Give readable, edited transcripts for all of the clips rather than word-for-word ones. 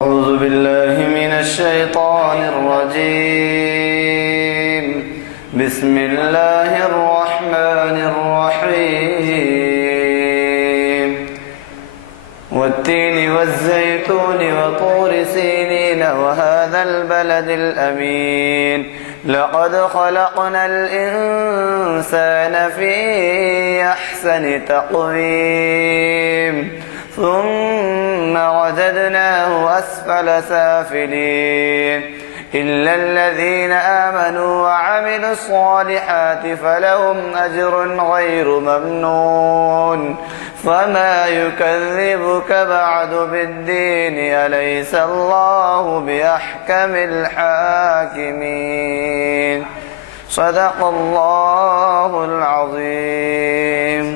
أعوذ بالله من الشيطان الرجيم. بسم الله الرحمن الرحيم. والتين والزيتون وطور سينين وهذا البلد الأمين لقد خلقنا الإنسان في أحسن تقويم ثم رددناه أسفل سافلين إلا الذين آمنوا وعملوا الصالحات فلهم أجر غير ممنون فما يكذبك بعد بالدين أليس الله بأحكم الحاكمين. صدق الله العظيم.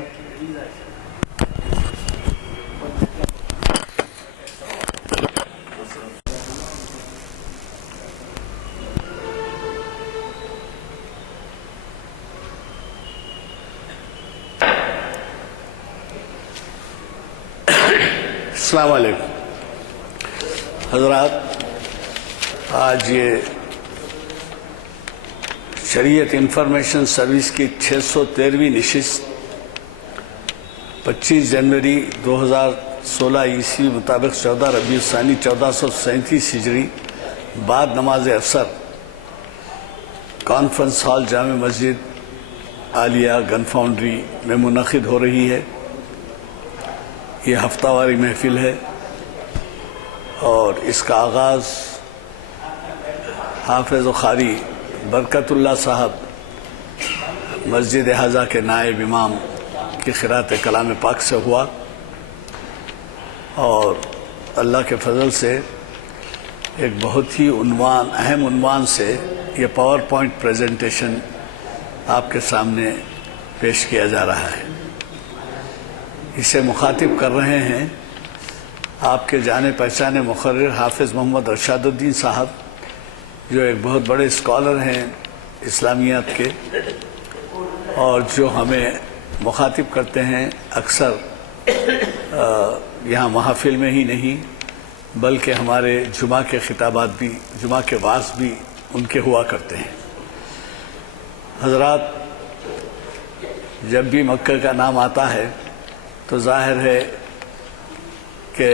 السلام علیکم حضرات، آج یہ شریعت انفارمیشن سروس کی 613ویں نشست 25 جنوری 2016 عیسوی مطابق 14 ربیع الثانی 1437 ہجری بعد نماز عصر کانفرنس ہال جامع مسجد عالیہ گن فاؤنڈری میں منعقد ہو رہی ہے۔ یہ ہفتہ واری محفل ہے اور اس کا آغاز حافظ و قاری برکت اللہ صاحب مسجد حضا کے نائب امام کی قرأت کلام پاک سے ہوا، اور اللہ کے فضل سے ایک بہت ہی اہم عنوان سے یہ پاور پوائنٹ پریزنٹیشن آپ کے سامنے پیش کیا جا رہا ہے۔ اسے مخاطب کر رہے ہیں آپ کے جانے پہچانے مقرر حافظ محمد ارشاد الدین صاحب، جو ایک بہت بڑے اسکالر ہیں اسلامیات کے، اور جو ہمیں مخاطب کرتے ہیں اکثر یہاں محافل میں ہی نہیں بلکہ ہمارے جمعہ کے خطابات بھی، جمعہ کے وعظ بھی ان کے ہوا کرتے ہیں۔ حضرات، جب بھی مکہ کا نام آتا ہے تو ظاہر ہے کہ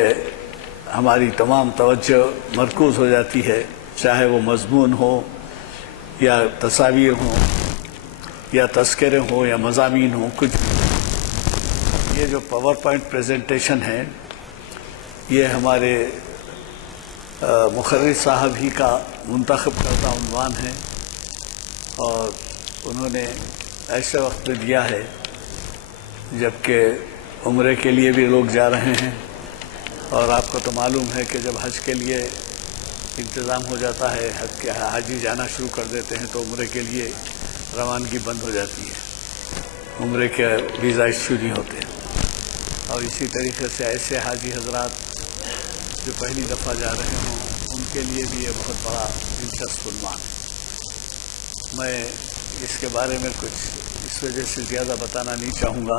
ہماری تمام توجہ مرکوز ہو جاتی ہے، چاہے وہ مضمون ہو یا تصاویر ہوں یا تذکرے ہوں یا مضامین ہوں، کچھ یہ جو پاور پوائنٹ پریزنٹیشن ہے یہ ہمارے مقرر صاحب ہی کا منتخب کردہ عنوان ہے، اور انہوں نے ایسے وقت میں دیا ہے جبکہ عمرے کے لیے بھی لوگ جا رہے ہیں، اور آپ کو تو معلوم ہے کہ جب حج کے لیے انتظام ہو جاتا ہے، حاجی جانا شروع کر دیتے ہیں تو عمرے کے لیے روانگی بند ہو جاتی ہے، عمرے کے ویزا ایشو نہیں ہوتے، اور اسی طریقے سے ایسے حاجی حضرات جو پہلی دفعہ جا رہے ہوں ان کے لیے بھی یہ بہت بڑا دلچسپ عنوان ہے۔ میں اس کے بارے میں کچھ اس وجہ سے زیادہ بتانا نہیں چاہوں گا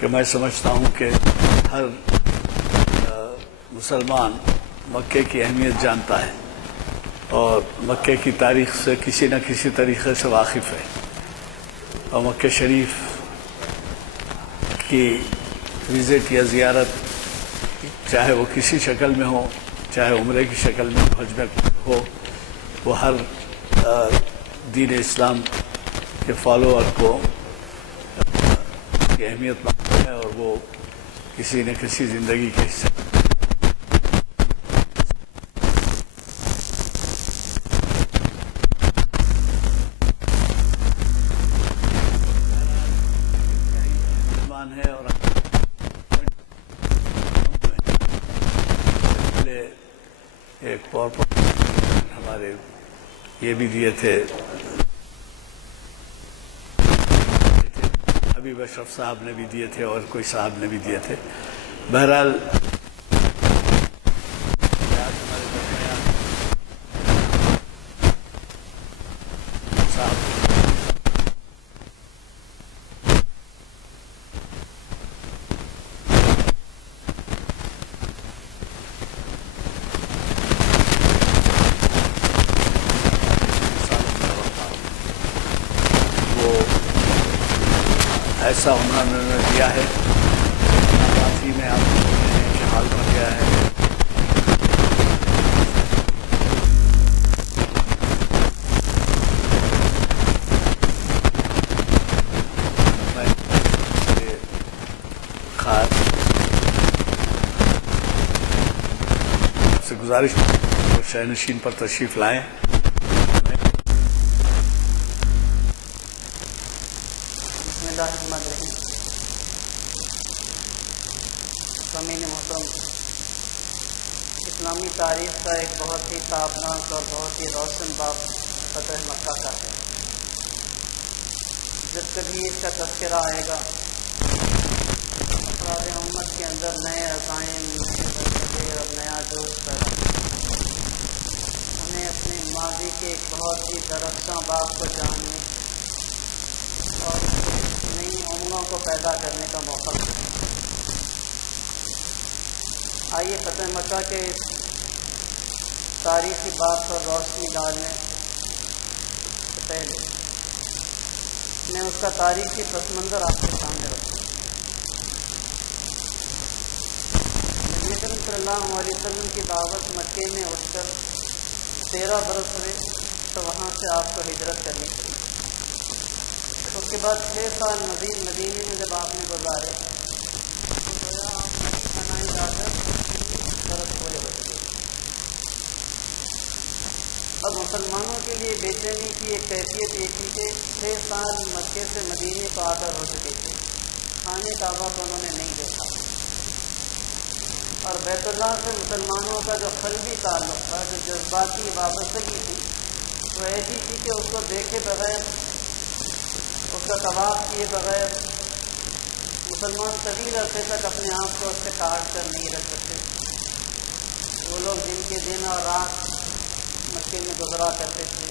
کہ میں سمجھتا ہوں کہ ہر مسلمان مکے کی اہمیت جانتا ہے اور مکے کی تاریخ سے کسی نہ کسی طریقے سے واقف ہے، اور مکہ شریف کی وزٹ یا زیارت چاہے وہ کسی شکل میں ہو، چاہے عمرے کی شکل میں حج میں ہو، وہ ہر دین اسلام کے فالوور کو کی اہمیت مانتا ہے، اور وہ کسی نہ کسی زندگی کے حصے ہے۔ اور ایک پاور پوائنٹ ہمارے یہ بھی دیے تھے، حبیب اشرف صاحب نے بھی دیے تھے اور کوئی صاحب نے بھی دیے تھے۔ بہرحال ایسا انہوں نے دیا ہے، ساتھ ہی میں آپ کہ حال بن گیا ہے۔ سے گزارش شہنشین پر تشریف لائیں۔ بسم اللہ الرحمن الرحیم۔ سامعین محترم، اسلامی تاریخ کا ایک بہت ہی تابناک اور بہت ہی روشن باب فتح مکہ کا ہے۔ جب کبھی اس کا تذکرہ آئے گا، افراد امت کے اندر نئے عزائم، نئے جذبے اور نیا جوش پیدا ہوگا۔ انہیں اپنے ماضی کے ایک بہت ہی درخشاں باب کو جاننے اور نئی امنگوں کو پیدا کرنے کا موقع ملے۔ آئیے فتح مکہ کے اس تاریخی باب پر روشنی ڈالنے سے پہلے میں اس کا تاریخی پس منظر آپ کے سامنے رکھوں۔ نبی کریم صلی اللہ علیہ وسلم کی دعوت مکے میں اٹھ کر 13 برس ہوئے تو وہاں سے آپ کو ہجرت کرنی پڑی۔ اس کے بعد 6 سال مزید مدینے میں جب آپ نے گزارے تو گویا آپ نئی جا کر 19 برس پورے ہو چکے۔ اب مسلمانوں کے لیے بے چینی کی ایک کیفیت یہ تھی کہ 6 سال مکے سے مدینے کو آ کر ہو چکے تھے، خانے کعبہ کو انہوں نے نہیں دیکھا، اور بیت اللہ سے مسلمانوں کا جو قلبی تعلق تھا، جو جذباتی وابستگی تھی، وہ ایسی تھی کہ اس کو دیکھے بغیر، اس کا طواف کیے بغیر مسلمان طویل عرصے تک اپنے آپ کو اس سے کاٹ کر نہیں رکھ سکتے۔ وہ لوگ جن کے دن اور رات مکے میں گزرا کرتے تھے،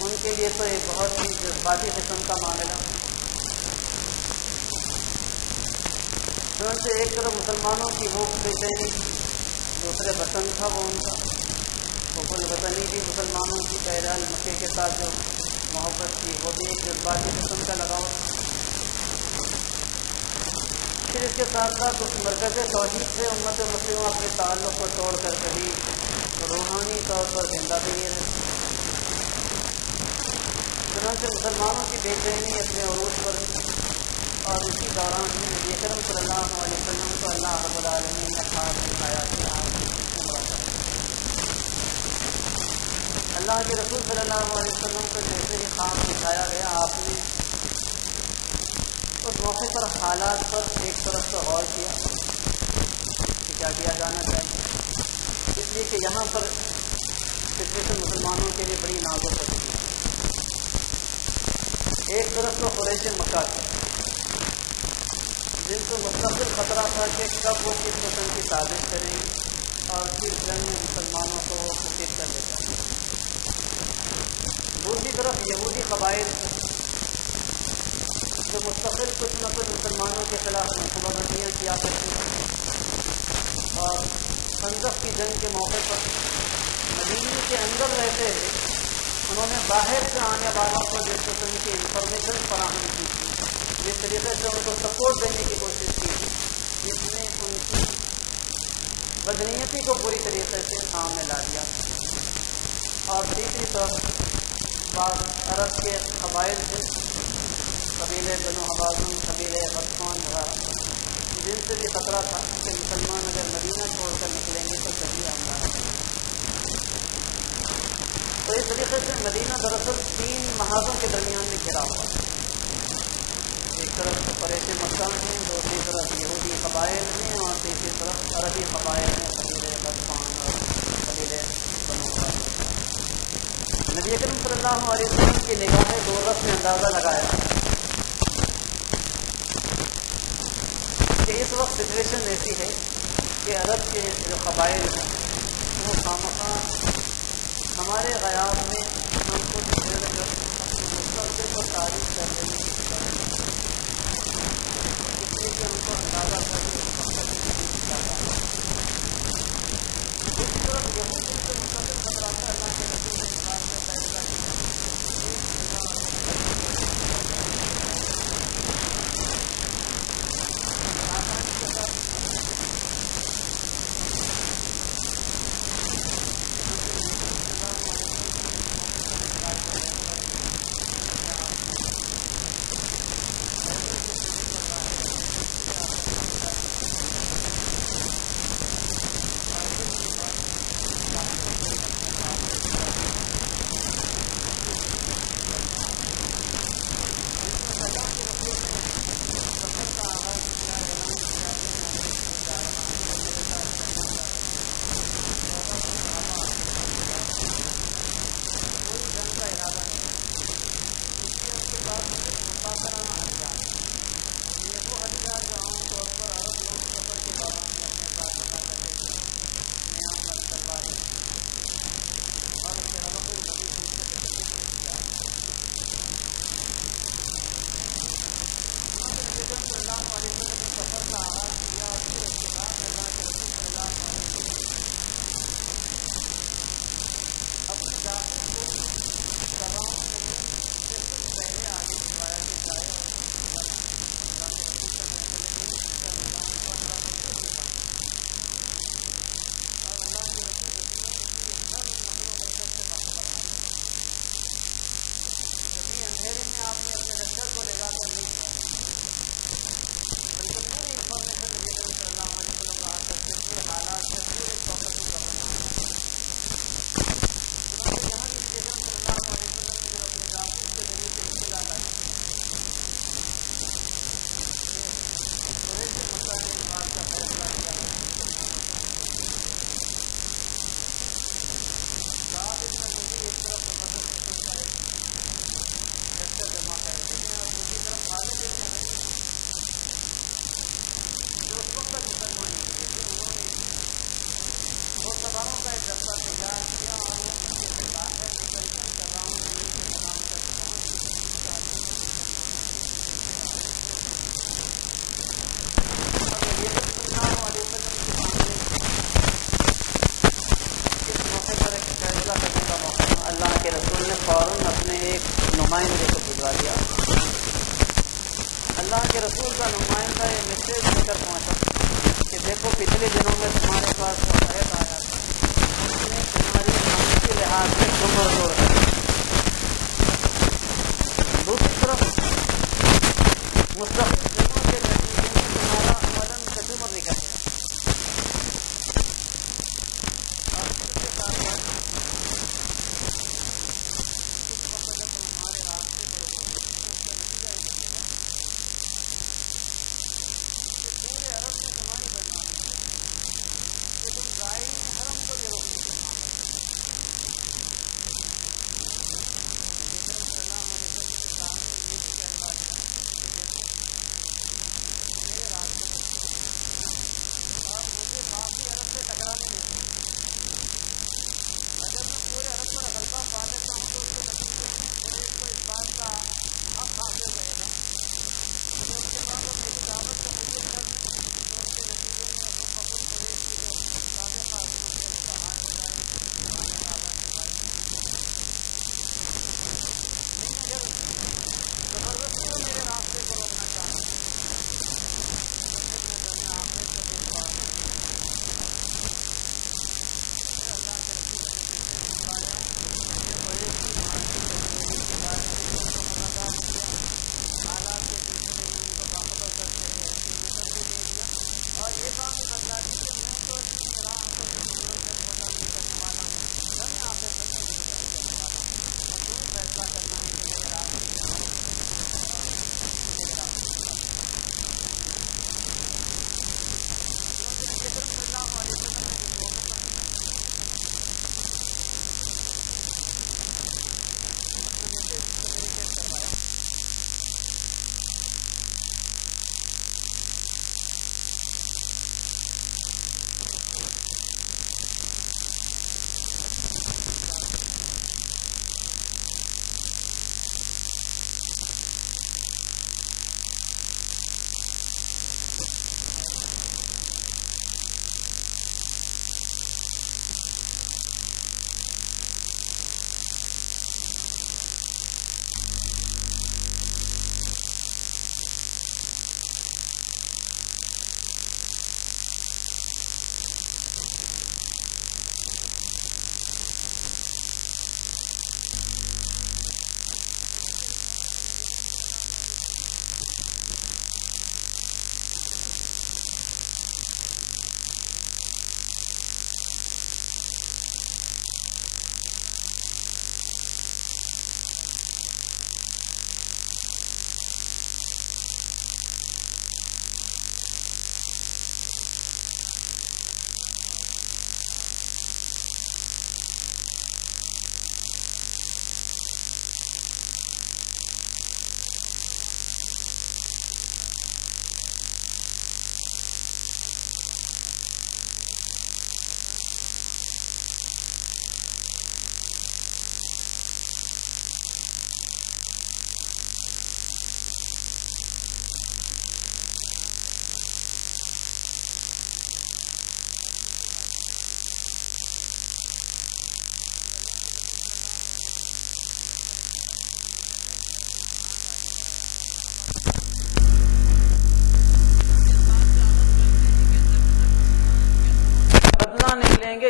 ان کے لیے تو ایک بہت ہی جذباتی قسم کا معاملہ۔ چنانچہ ایک طرف مسلمانوں کی وہ بے چینی، دوسرے وطن تھا وہ ان کا حب الوطنی بھی، مسلمانوں کی بہرحال مکے کے ساتھ جو محبت تھی وہ بھی ایک جذباتی قسم کا لگاؤ تھا۔ پھر اس کے ساتھ ساتھ اس مرکز توحید سے امت مسلمہ اپنے تعلق کو توڑ کر کبھی روحانی طور پر زندہ بھی نہیں رہے۔ چنانچہ مسلمانوں کی بے چینی اپنے عروج پر تھی، اور اسی دوران میں نبی اکرم صلی اللہ علیہ وسلم کو اللہ رب العالمین نے خواب دکھایا کہ آپ عمرہ کریں۔ اللہ کے رسول صلی اللہ علیہ وسلم کو جیسے ہی خواب دکھایا گیا، آپ نے اس موقع پر حالات پر ایک طرف سے غور کیا کہ کیا کیا جانا چاہیے، اس لیے کہ یہاں پر سچویشن مسلمانوں کے لیے بڑی نازک ہو چکی ہے۔ ایک طرف تو قریش مکہ تھی، جن کو مستقل خطرہ تھا کہ کب وہ کس قسم کی سازش کریں گے اور کس جنگ میں مسلمانوں کو وہ مصیب کر لے جائیں گے۔ دوسری طرف یہودی قبائل جو مستقل کچھ نہ کچھ مسلمانوں کے خلاف منصوبہ بندیاں کیا کرتے ہیں، اور خندق کی جنگ کے موقع پر مدینے کے اندر رہتے ہوئے انہوں نے باہر سے آنے والوں کو جس قسم کی انفارمیشن فراہم کی تھی، جس طریقے سے ان کو سپورٹ دینے کی کوشش کی تھی، جس نے ان کی بدنیتی کو پوری طریقے سے سامنے لا دیا۔ اور تیسری طرف بعض عرب کے قبائل تھے، قبیلے بنو حوازن، قبیلے غطفان وغیرہ، جن سے بھی خطرہ تھا کہ مسلمان اگر مدینہ چھوڑ کر نکلیں گے تو کبھی حملہ نہ کریں۔ تو اس طریقے سے مدینہ دراصل 3 محاذوں کے درمیان میں گھرا ہوا ہے۔ ایک طرف تو قریش مکہ ہیں، دوسری طرف یہودی قبائل ہیں، اور تیسری طرف عربی قبائل ہیں، قبیلے غطفان اور قبیلے بنو حوازن۔ نبی اکرم صلی اللہ علیہ وسلم کی نگاہ دولت نے اندازہ لگایا کہ اس وقت سچویشن ایسی ہے کہ عرب کے جو قبائل ہیں وہ خامخواہ ہمارے غیاب میں ہم کو چھیڑ کر اپنے مستقبل کو تاریخ کر لینے کی فکر ہے، اس لیے کہ ان کو اندازہ تھا کہ اس وقت کیا کام ہے۔ دوسری طرف یہود ان سے مستقل خطرات اللہ کے رسول نے بات کا فیصلہ کیا نے ایک نمائندے کو بھجوا دیا. اللہ کے رسول کا نمائندہ یہ میسیج لے کر پہنچا کہ دیکھو پچھلے دنوں میں تمہارے پاس وہ قید آیا تھا, اس نے تمہاری نام کے لحاظ سے کمر توڑ کر. دوسری طرف مستقل دنوں کے نتیجے میں تمہارا عملاً کچومر نکل گیا.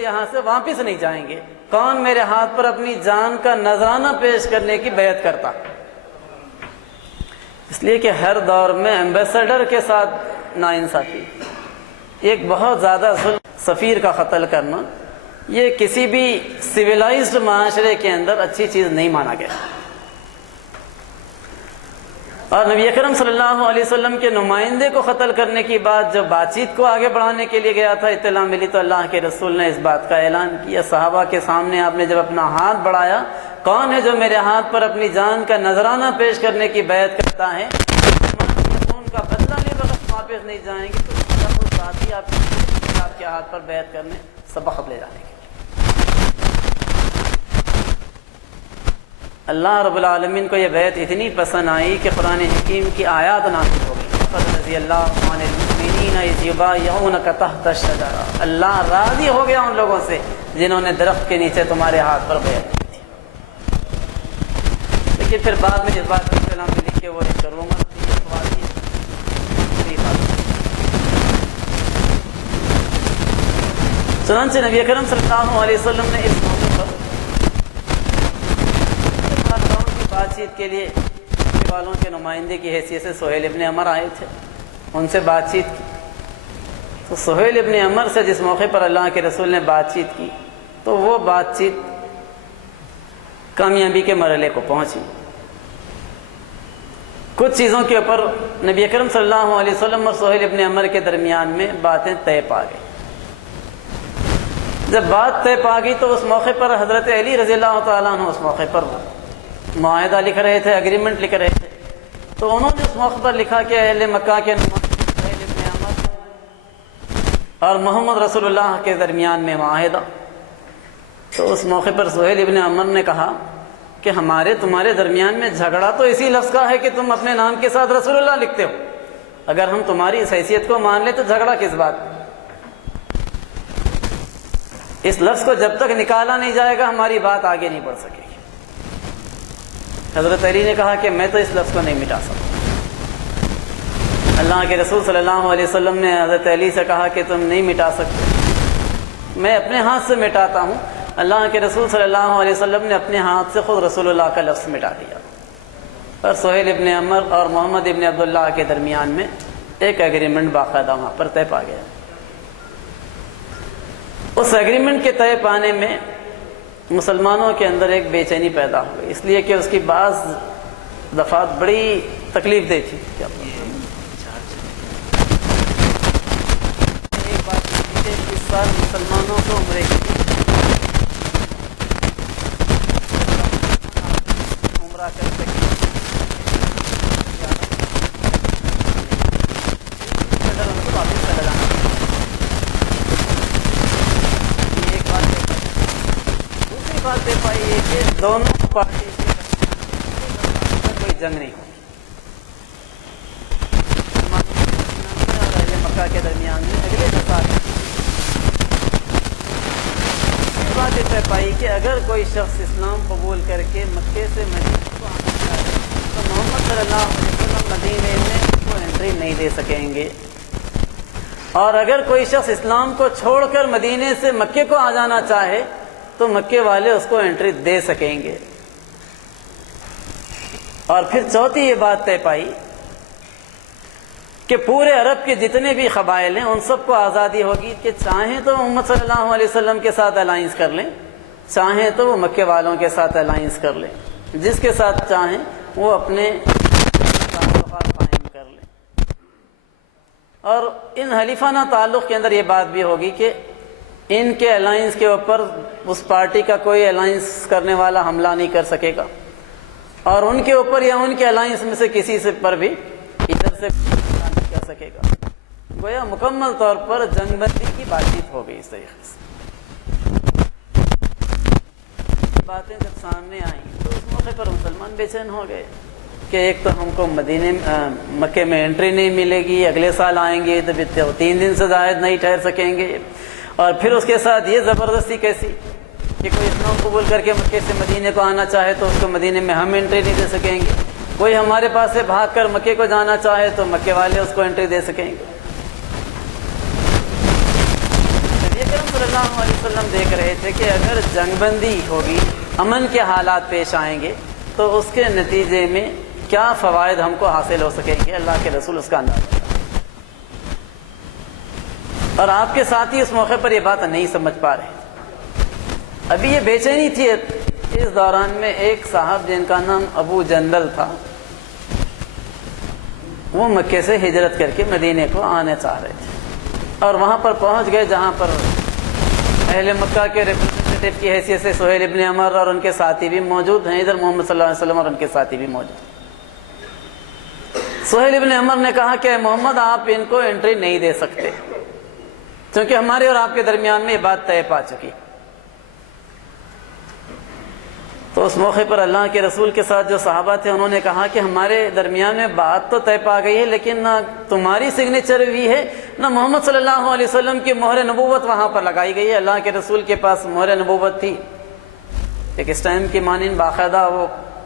یہاں سے واپس نہیں جائیں گے. کون میرے ہاتھ پر اپنی جان کا نذرانہ پیش کرنے کی بیعت کرتا؟ اس لیے کہ ہر دور میں ایمبیسڈر کے ساتھ ناانصافی، ایک بہت زیادہ ظلم، سفیر کا قتل کرنا، یہ کسی بھی سویلائزڈ معاشرے کے اندر اچھی چیز نہیں مانا گیا. اور نبی اکرم صلی اللہ علیہ وسلم کے نمائندے کو قتل کرنے کی بات جب بات چیت کو آگے بڑھانے کے لیے گیا تھا، اطلاع ملی تو اللہ کے رسول نے اس بات کا اعلان کیا. صحابہ کے سامنے آپ نے جب اپنا ہاتھ بڑھایا، کون ہے جو میرے ہاتھ پر اپنی جان کا نذرانہ پیش کرنے کی بیعت کرتا ہے، خون کا بدلہ لے وقت واپس نہیں جائیں گے، تو اس بات ہی آپ کے ہاتھ پر بیعت کرنے سبقت لے جانے کے. اللہ رب العالمین کو یہ بیعت اتنی پسند آئی کہ قرآن حکیم کی آیات نازل ہو گئی. لقد رضی اللہ عن المؤمنین اذ یبایعونک تحت الشجرہ. اللہ راضی ہو گیا ان لوگوں سے جنہوں نے درخت کے نیچے تمہارے ہاتھ پر بیعت کی تھی. کہ پھر بعد میں اس بات کی اطلاع ملی کہ وہ ایک رومن تھی، اخباری چنانچہ نبی اکرم صلی اللہ علیہ وسلم نے اس موقع پر کی بات چیت کے لیے والوں کے نمائندے کی حیثیت سے سہیل ابن عمر آئے تھے، ان سے بات چیت کی۔ تو سہیل ابن عمر سے جس موقع پر اللہ کے رسول نے بات چیت کی تو وہ بات چیت کامیابی کے مرحلے کو پہنچی۔ کچھ چیزوں کے اوپر نبی اکرم صلی اللہ علیہ وسلم اور سہیل ابن عمر کے درمیان میں باتیں طے پا گئی۔ جب بات طے پا گئی تو اس موقع پر حضرت علی رضی اللہ تعالیٰ عنہ اس موقع پر معاہدہ لکھ رہے تھے، اگریمنٹ لکھ رہے تھے۔ تو انہوں نے اس موقع پر لکھا کہ اہل مکہ کے سہیل ابن عمر اور محمد رسول اللہ کے درمیان میں معاہدہ۔ تو اس موقع پر سہیل ابن عمر نے کہا کہ تمہارے درمیان میں جھگڑا تو اسی لفظ کا ہے کہ تم اپنے نام کے ساتھ رسول اللہ لکھتے ہو، اگر ہم تمہاری اس حیثیت کو مان لیں تو جھگڑا کس بات؟ اس لفظ کو جب تک نکالا نہیں جائے گا ہماری بات آگے نہیں بڑھ سکے گی۔ حضرت علی نے کہا کہ میں تو اس لفظ کو نہیں مٹا سکتا۔ اللہ کے رسول صلی اللہ علیہ وسلم نے حضرت علی سے کہا کہ تم نہیں مٹا سکتے، میں اپنے ہاتھ سے مٹاتا ہوں۔ اللہ کے رسول صلی اللہ علیہ وسلم نے اپنے ہاتھ سے خود رسول اللہ کا لفظ مٹا دیا، اور سہیل ابن عمر اور محمد ابن عبداللہ کے درمیان میں ایک ایگریمنٹ باقاعدہ وہاں پر طے پا گیا۔ اس ایگریمنٹ کے طے پانے میں مسلمانوں کے اندر ایک بے چینی پیدا ہو گئی، اس لیے کہ اس کی بعض دفعات بڑی تکلیف دہ تھی۔ ایک بات کہ اس سال مسلمانوں کو عمرے کی عمرہ کر سکے، اگر ان کو واپس چلا جانا، یہ ایک بات ہے۔ دوسری بات یہ پائی ہے کہ دونوں پارٹی سے کوئی جنگ نہیں ہوگی، اور اہل مکہ کے درمیان میں اگلے دفعہ بات یہ طے پائی کہ اگر کوئی شخص اسلام قبول کر کے مکے سے مدینے کو آنا چاہے تو محمد صلی اللہ علیہ وسلم مدینے میں اس کو انٹری نہیں دے سکیں گے، اور اگر کوئی شخص اسلام کو چھوڑ کر مدینے سے مکے کو آ جانا چاہے تو مکے والے اس کو انٹری دے سکیں گے۔ اور پھر چوتھی یہ بات طے پائی کہ پورے عرب کے جتنے بھی قبائل ہیں ان سب کو آزادی ہوگی کہ چاہیں تو محمد صلی اللہ علیہ وسلم کے ساتھ الائنس کر لیں، چاہیں تو وہ مکے والوں کے ساتھ الائنس کر لیں، جس کے ساتھ چاہیں وہ اپنے تعلقات قائم کر لیں۔ اور ان حلیفانہ تعلق کے اندر یہ بات بھی ہوگی کہ ان کے الائنس کے اوپر اس پارٹی کا کوئی الائنس کرنے والا حملہ نہیں کر سکے گا، اور ان کے اوپر یا ان کے الائنس میں سے کسی سے پر بھی ادھر سے نہیں کر سکے گا۔ گویا مکمل طور پر جنگ بندی کی بات چیت ہو گئی۔ اس طریقے سے باتیں جب سامنے آئیں تو اس موقع پر مسلمان بے چین ہو گئے کہ ایک تو ہم کو مکے میں انٹری نہیں ملے گی، اگلے سال آئیں گے تو 3 دن سے زائد نہیں ٹھہر سکیں گے، اور پھر اس کے ساتھ یہ زبردستی کیسی کہ کوئی اسلام قبول کر کے مکے سے مدینے کو آنا چاہے تو اس کو مدینے میں ہم انٹری نہیں دے سکیں گے، کوئی ہمارے پاس سے بھاگ کر مکے کو جانا چاہے تو مکے والے اس کو انٹری دے سکیں گے۔ نبی اکرم صلی اللہ علیہ وسلم دیکھ رہے تھے کہ اگر جنگ بندی ہوگی، امن کے حالات پیش آئیں گے تو اس کے نتیجے میں کیا فوائد ہم کو حاصل ہو سکیں گے، اللہ کے رسول اس کا اندازہ۔ اور آپ کے ساتھی اس موقع پر یہ بات نہیں سمجھ پا رہے۔ ابھی یہ بے چینی تھی اس دوران میں ایک صاحب جن کا نام ابو جندل تھا، وہ مکے سے ہجرت کر کے مدینے کو آنے چاہ رہے تھے، اور وہاں پر پہنچ گئے جہاں پر اہل مکہ کے ریپرزنٹیٹو کی حیثیت سے سہیل ابن عمر اور ان کے ساتھی بھی موجود ہیں، ادھر محمد صلی اللہ علیہ وسلم اور ان کے ساتھی بھی موجود ہیں۔ سہیل ابن عمر نے کہا کہ محمد آپ ان کو انٹری نہیں دے سکتے کیونکہ ہمارے اور آپ کے درمیان میں یہ بات طے پا چکی۔ تو اس موقع پر اللہ کے رسول کے ساتھ جو صحابہ تھے انہوں نے کہا کہ ہمارے درمیان میں بات تو طے پا گئی ہے، لیکن نہ تمہاری سگنیچر بھی ہے نہ محمد صلی اللہ علیہ وسلم کی مہر نبوت وہاں پر لگائی گئی ہے۔ اللہ کے رسول کے پاس مہر نبوت تھی، ایک اسٹیمپ کی مانند باقاعدہ وہ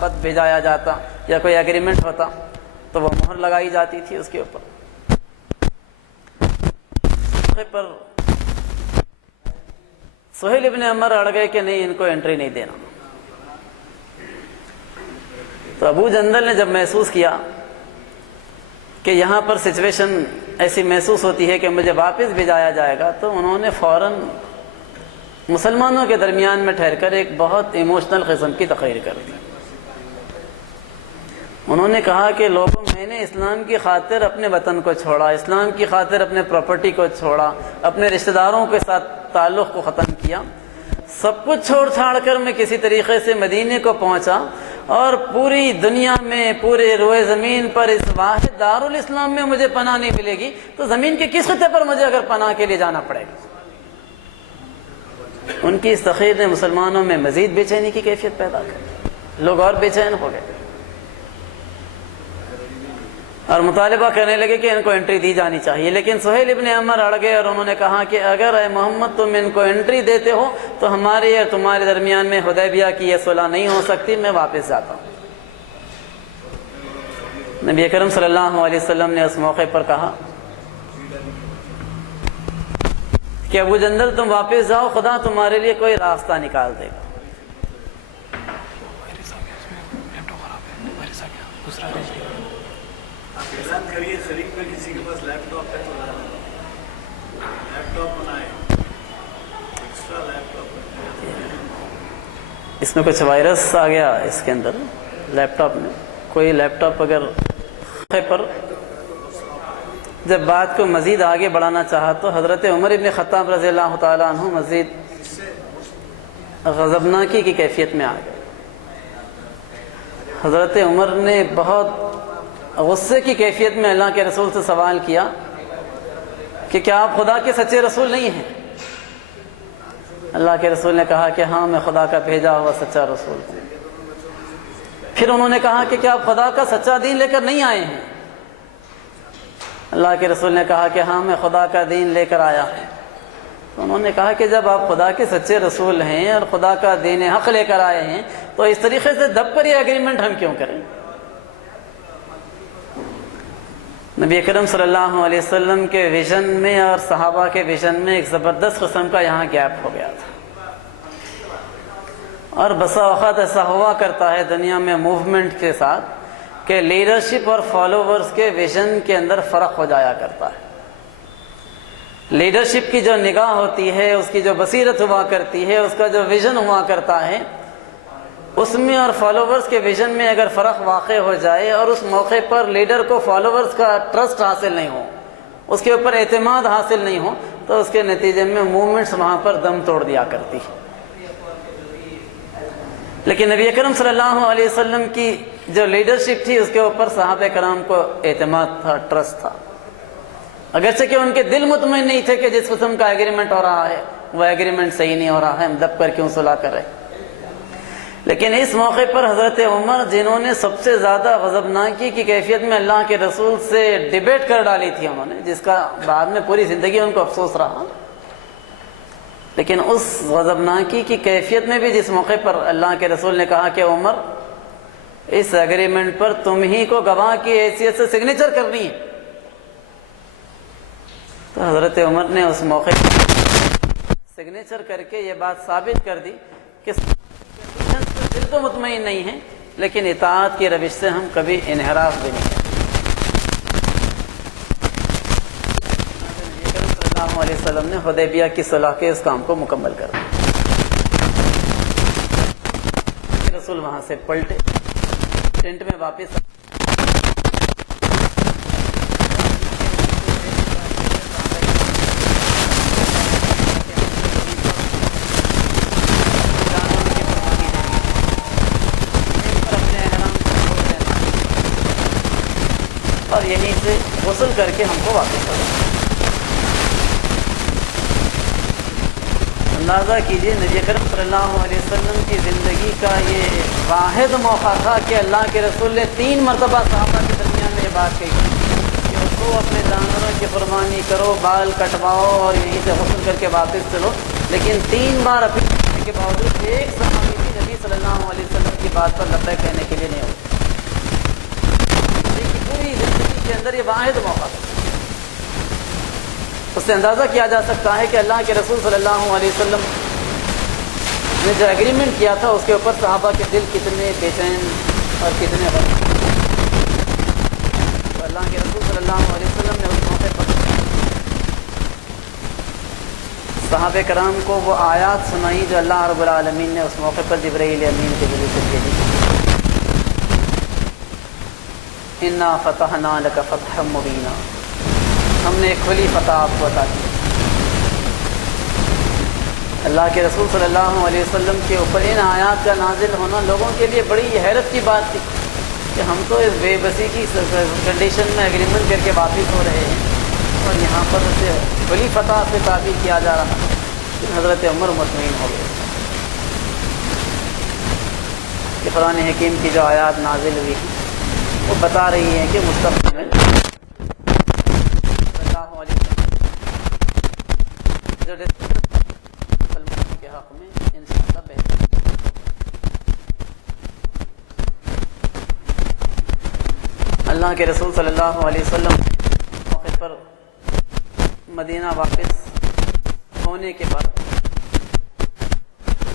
خط بھیجایا جاتا یا کوئی ایگریمنٹ ہوتا تو وہ مہر لگائی جاتی تھی اس کے اوپر. پر سہیل ابن عمر اڑ گئے کہ نہیں ان کو انٹری نہیں دینا. تو ابو جندل نے جب محسوس کیا کہ یہاں پر سچویشن ایسی محسوس ہوتی ہے کہ مجھے واپس بھیجایا جائے گا تو انہوں نے فوراً مسلمانوں کے درمیان میں ٹھہر کر ایک بہت ایموشنل قسم کی تقریر کر دی. انہوں نے کہا کہ لوگوں میں نے اسلام کی خاطر اپنے وطن کو چھوڑا, اسلام کی خاطر اپنے پراپرٹی کو چھوڑا, اپنے رشتہ داروں کے ساتھ تعلق کو ختم کیا, سب کچھ چھوڑ چھاڑ کر میں کسی طریقے سے مدینے کو پہنچا اور پوری دنیا میں پورے روئے زمین پر اس واحد دارالاسلام میں مجھے پناہ نہیں ملے گی تو زمین کے کس خطے پر مجھے اگر پناہ کے لیے جانا پڑے گا. ان کی اس تقریر نے مسلمانوں میں مزید بے چینی کی کیفیت پیدا کی. لوگ اور بے چین ہو گئے اور مطالبہ کرنے لگے کہ ان کو انٹری دی جانی چاہیے. لیکن سہیل ابن عمر اڑ گئے اور انہوں نے کہا کہ اگر اے محمد تم ان کو انٹری دیتے ہو تو ہمارے اور تمہارے درمیان میں حدیبیہ کی یہ صلح نہیں ہو سکتی, میں واپس جاتا ہوں. نبی اکرم صلی اللہ علیہ وسلم نے اس موقع پر کہا کہ ابو جندل تم واپس جاؤ, خدا تمہارے لیے کوئی راستہ نکال دے گا. اعلان کریے شریک میں کسی کے پاس لیپ ٹاپ ہے تو لیپ ٹاپ بنائے, ایکسٹرا لیپ ٹاپ. اس میں کچھ وائرس آ گیا اس کے اندر لیپ ٹاپ میں. کوئی لیپ ٹاپ اگر پر جب بات کو مزید آگے بڑھانا چاہا تو حضرت عمر ابن خطاب رضی اللہ تعالیٰ عنہ مزید غضبناکی کی کیفیت میں آ گئے. حضرت عمر نے بہت غصے کی کیفیت میں اللہ کے رسول سے سوال کیا کہ کیا آپ خدا کے سچے رسول نہیں ہیں؟ اللہ کے رسول نے کہا کہ ہاں میں خدا کا بھیجا ہوا سچا رسول ہوں. پھر انہوں نے کہا کہ کیا آپ خدا کا سچا دین لے کر نہیں آئے ہیں؟ اللہ کے رسول نے کہا کہ ہاں میں خدا کا دین لے کر آیا ہوں. تو انہوں نے کہا کہ جب آپ خدا کے سچے رسول ہیں اور خدا کا دین حق لے کر آئے ہیں تو اس طریقے سے دب پر یہ ایگریمنٹ ہم کیوں کریں؟ نبی اکرم صلی اللہ علیہ وسلم کے ویژن میں اور صحابہ کے ویژن میں ایک زبردست قسم کا یہاں گیپ ہو گیا تھا. اور بسا اوقات ایسا ہوا کرتا ہے دنیا میں موومنٹ کے ساتھ کہ لیڈرشپ اور فالوورز کے ویژن کے اندر فرق ہو جایا کرتا ہے. لیڈرشپ کی جو نگاہ ہوتی ہے, اس کی جو بصیرت ہوا کرتی ہے, اس کا جو ویژن ہوا کرتا ہے, اس میں اور فالوورز کے ویژن میں اگر فرق واقع ہو جائے اور اس موقع پر لیڈر کو فالوورز کا ٹرسٹ حاصل نہیں ہو, اس کے اوپر اعتماد حاصل نہیں ہو, تو اس کے نتیجے میں موومنٹس وہاں پر دم توڑ دیا کرتی ہے. لیکن نبی اکرم صلی اللہ علیہ وسلم کی جو لیڈرشپ تھی اس کے اوپر صحابہ کرام کو اعتماد تھا, ٹرسٹ تھا. اگرچہ کہ ان کے دل مطمئن نہیں تھے کہ جس قسم کا ایگریمنٹ ہو رہا ہے وہ ایگریمنٹ صحیح نہیں ہو رہا ہے, ہم دب کر کیوں صلح کر رہے. لیکن اس موقع پر حضرت عمر جنہوں نے سب سے زیادہ غضبناکی کی کیفیت میں اللہ کے رسول سے ڈیبیٹ کر ڈالی تھی انہوں نے, جس کا بعد میں پوری زندگی ان کو افسوس رہا, لیکن اس غضبناکی کی کیفیت میں بھی جس موقع پر اللہ کے رسول نے کہا کہ عمر اس ایگریمنٹ پر تم ہی کو گواہ کی حیثیت سے سگنیچر کرنی ہے, تو حضرت عمر نے اس موقع پر سگنیچر کر کے یہ بات ثابت کر دی کہ دل تو مطمئن نہیں ہے لیکن اطاعت کی روش سے ہم کبھی انحراف بھی نہیں کرتے. نبی کریم صلی اللہ علیہ وسلم نے حدیبیہ کی صلح کے اس کام کو مکمل کر دیا. رسول وہاں سے پلٹے, ٹینٹ میں واپس اور یہیں سے غسل کر کے ہم کو واپس کریں. اندازہ کیجئے نبی کریم صلی اللہ علیہ وسلم کی زندگی کا یہ واحد موقع تھا کہ اللہ کے رسول نے 3 مرتبہ صحابہ کے درمیان میں یہ بات کہی کہ اس کو اپنے جانوروں کی قربانی کرو, بال کٹواؤ اور یہیں سے غسل کر کے واپس چلو, لیکن 3 بار اپیل کے باوجود ایک صحابی بھی نبی صلی اللہ علیہ وسلم کی بات پر لبیک کہنے کے لیے نہیں ہوتے. نبی کی پوری زندگی کے اندر یہ واحد موقع تھا. اس سے اندازہ کیا جا سکتا ہے کہ اللہ کے رسول صلی اللہ علیہ وسلم نے جو ایگریمنٹ کیا تھا اس کے اوپر صحابہ کے دل کتنے بے چین اور کتنے غم. تو اللہ کے رسول صلی اللہ علیہ وسلم نے اس موقع پر صحابہ کرام کو وہ آیات سنائی جو اللہ رب العالمین نے اس موقع پر جبرائیل امین کے ذریعے سے بھیجی. انا فتحنا لک فتحا مبینا، ہم نے ایک کھلی فتح آپ کو عطا کی. اللہ کے رسول صلی اللہ علیہ وسلم کے اوپر ان آیات کا نازل ہونا لوگوں کے لیے بڑی حیرت کی بات تھی کہ ہم تو اس بے بسی کی کنڈیشن میں ایگریمنٹ کر کے واپس ہو رہے ہیں اور یہاں پر اسے کھلی فتح سے تعبیر کیا جا رہا ہے. حضرت عمر مطمئن ہو گئے کہ قرآن حکیم کی جو آیات نازل ہوئی وہ بتا رہی ہیں کہ مستقبل میں اللہ علیہ وسلم مسلمانوں کے حق میں انشاءاللہ بہتر. اللہ کے رسول صلی اللہ علیہ وسلم موقع پر مدینہ واپس ہونے کے بعد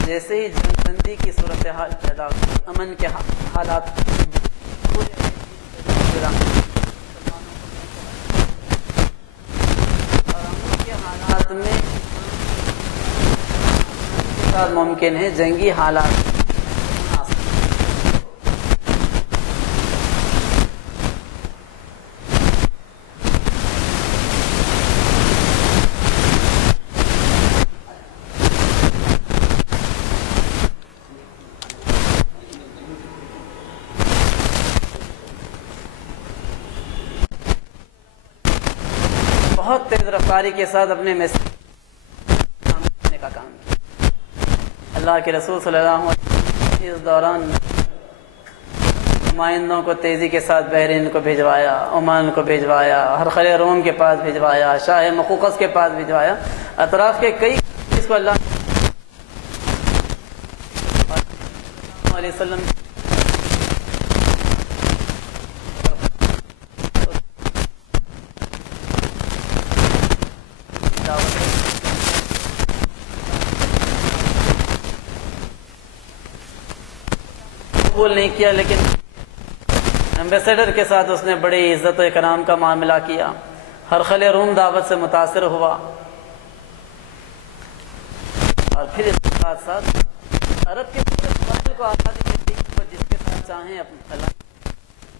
جیسے ہی جنگ بندی کی صورتحال پیدا ہوئی، امن کے حالات اور امن کے حالات میں ممکن ہے جنگی حالات. بہت تیز رفتاری کے ساتھ اپنے میسج کا کام کیا. اللہ کے رسول صلی اللہ علیہ وسلم اس دوران نمائندوں کو تیزی کے ساتھ بحرین کو بھجوایا، عمان کو بھجوایا، ہرقل روم کے پاس بھجوایا، شاہ مقوقس کے پاس بھجوایا. اطراف کے کئی اس کو اللہ علیہ وسلم قبول نہیں کیا، لیکن ایمبیسیڈر کے ساتھ اس نے بڑی عزت و اکرام کا معاملہ کیا. ہرقل روم دعوت سے متاثر ہوا اور پھر اس کے ساتھ ساتھ عرب کے پورے قبائل کو آزادی ملی اور جس کے ساتھ چاہیں اللہ.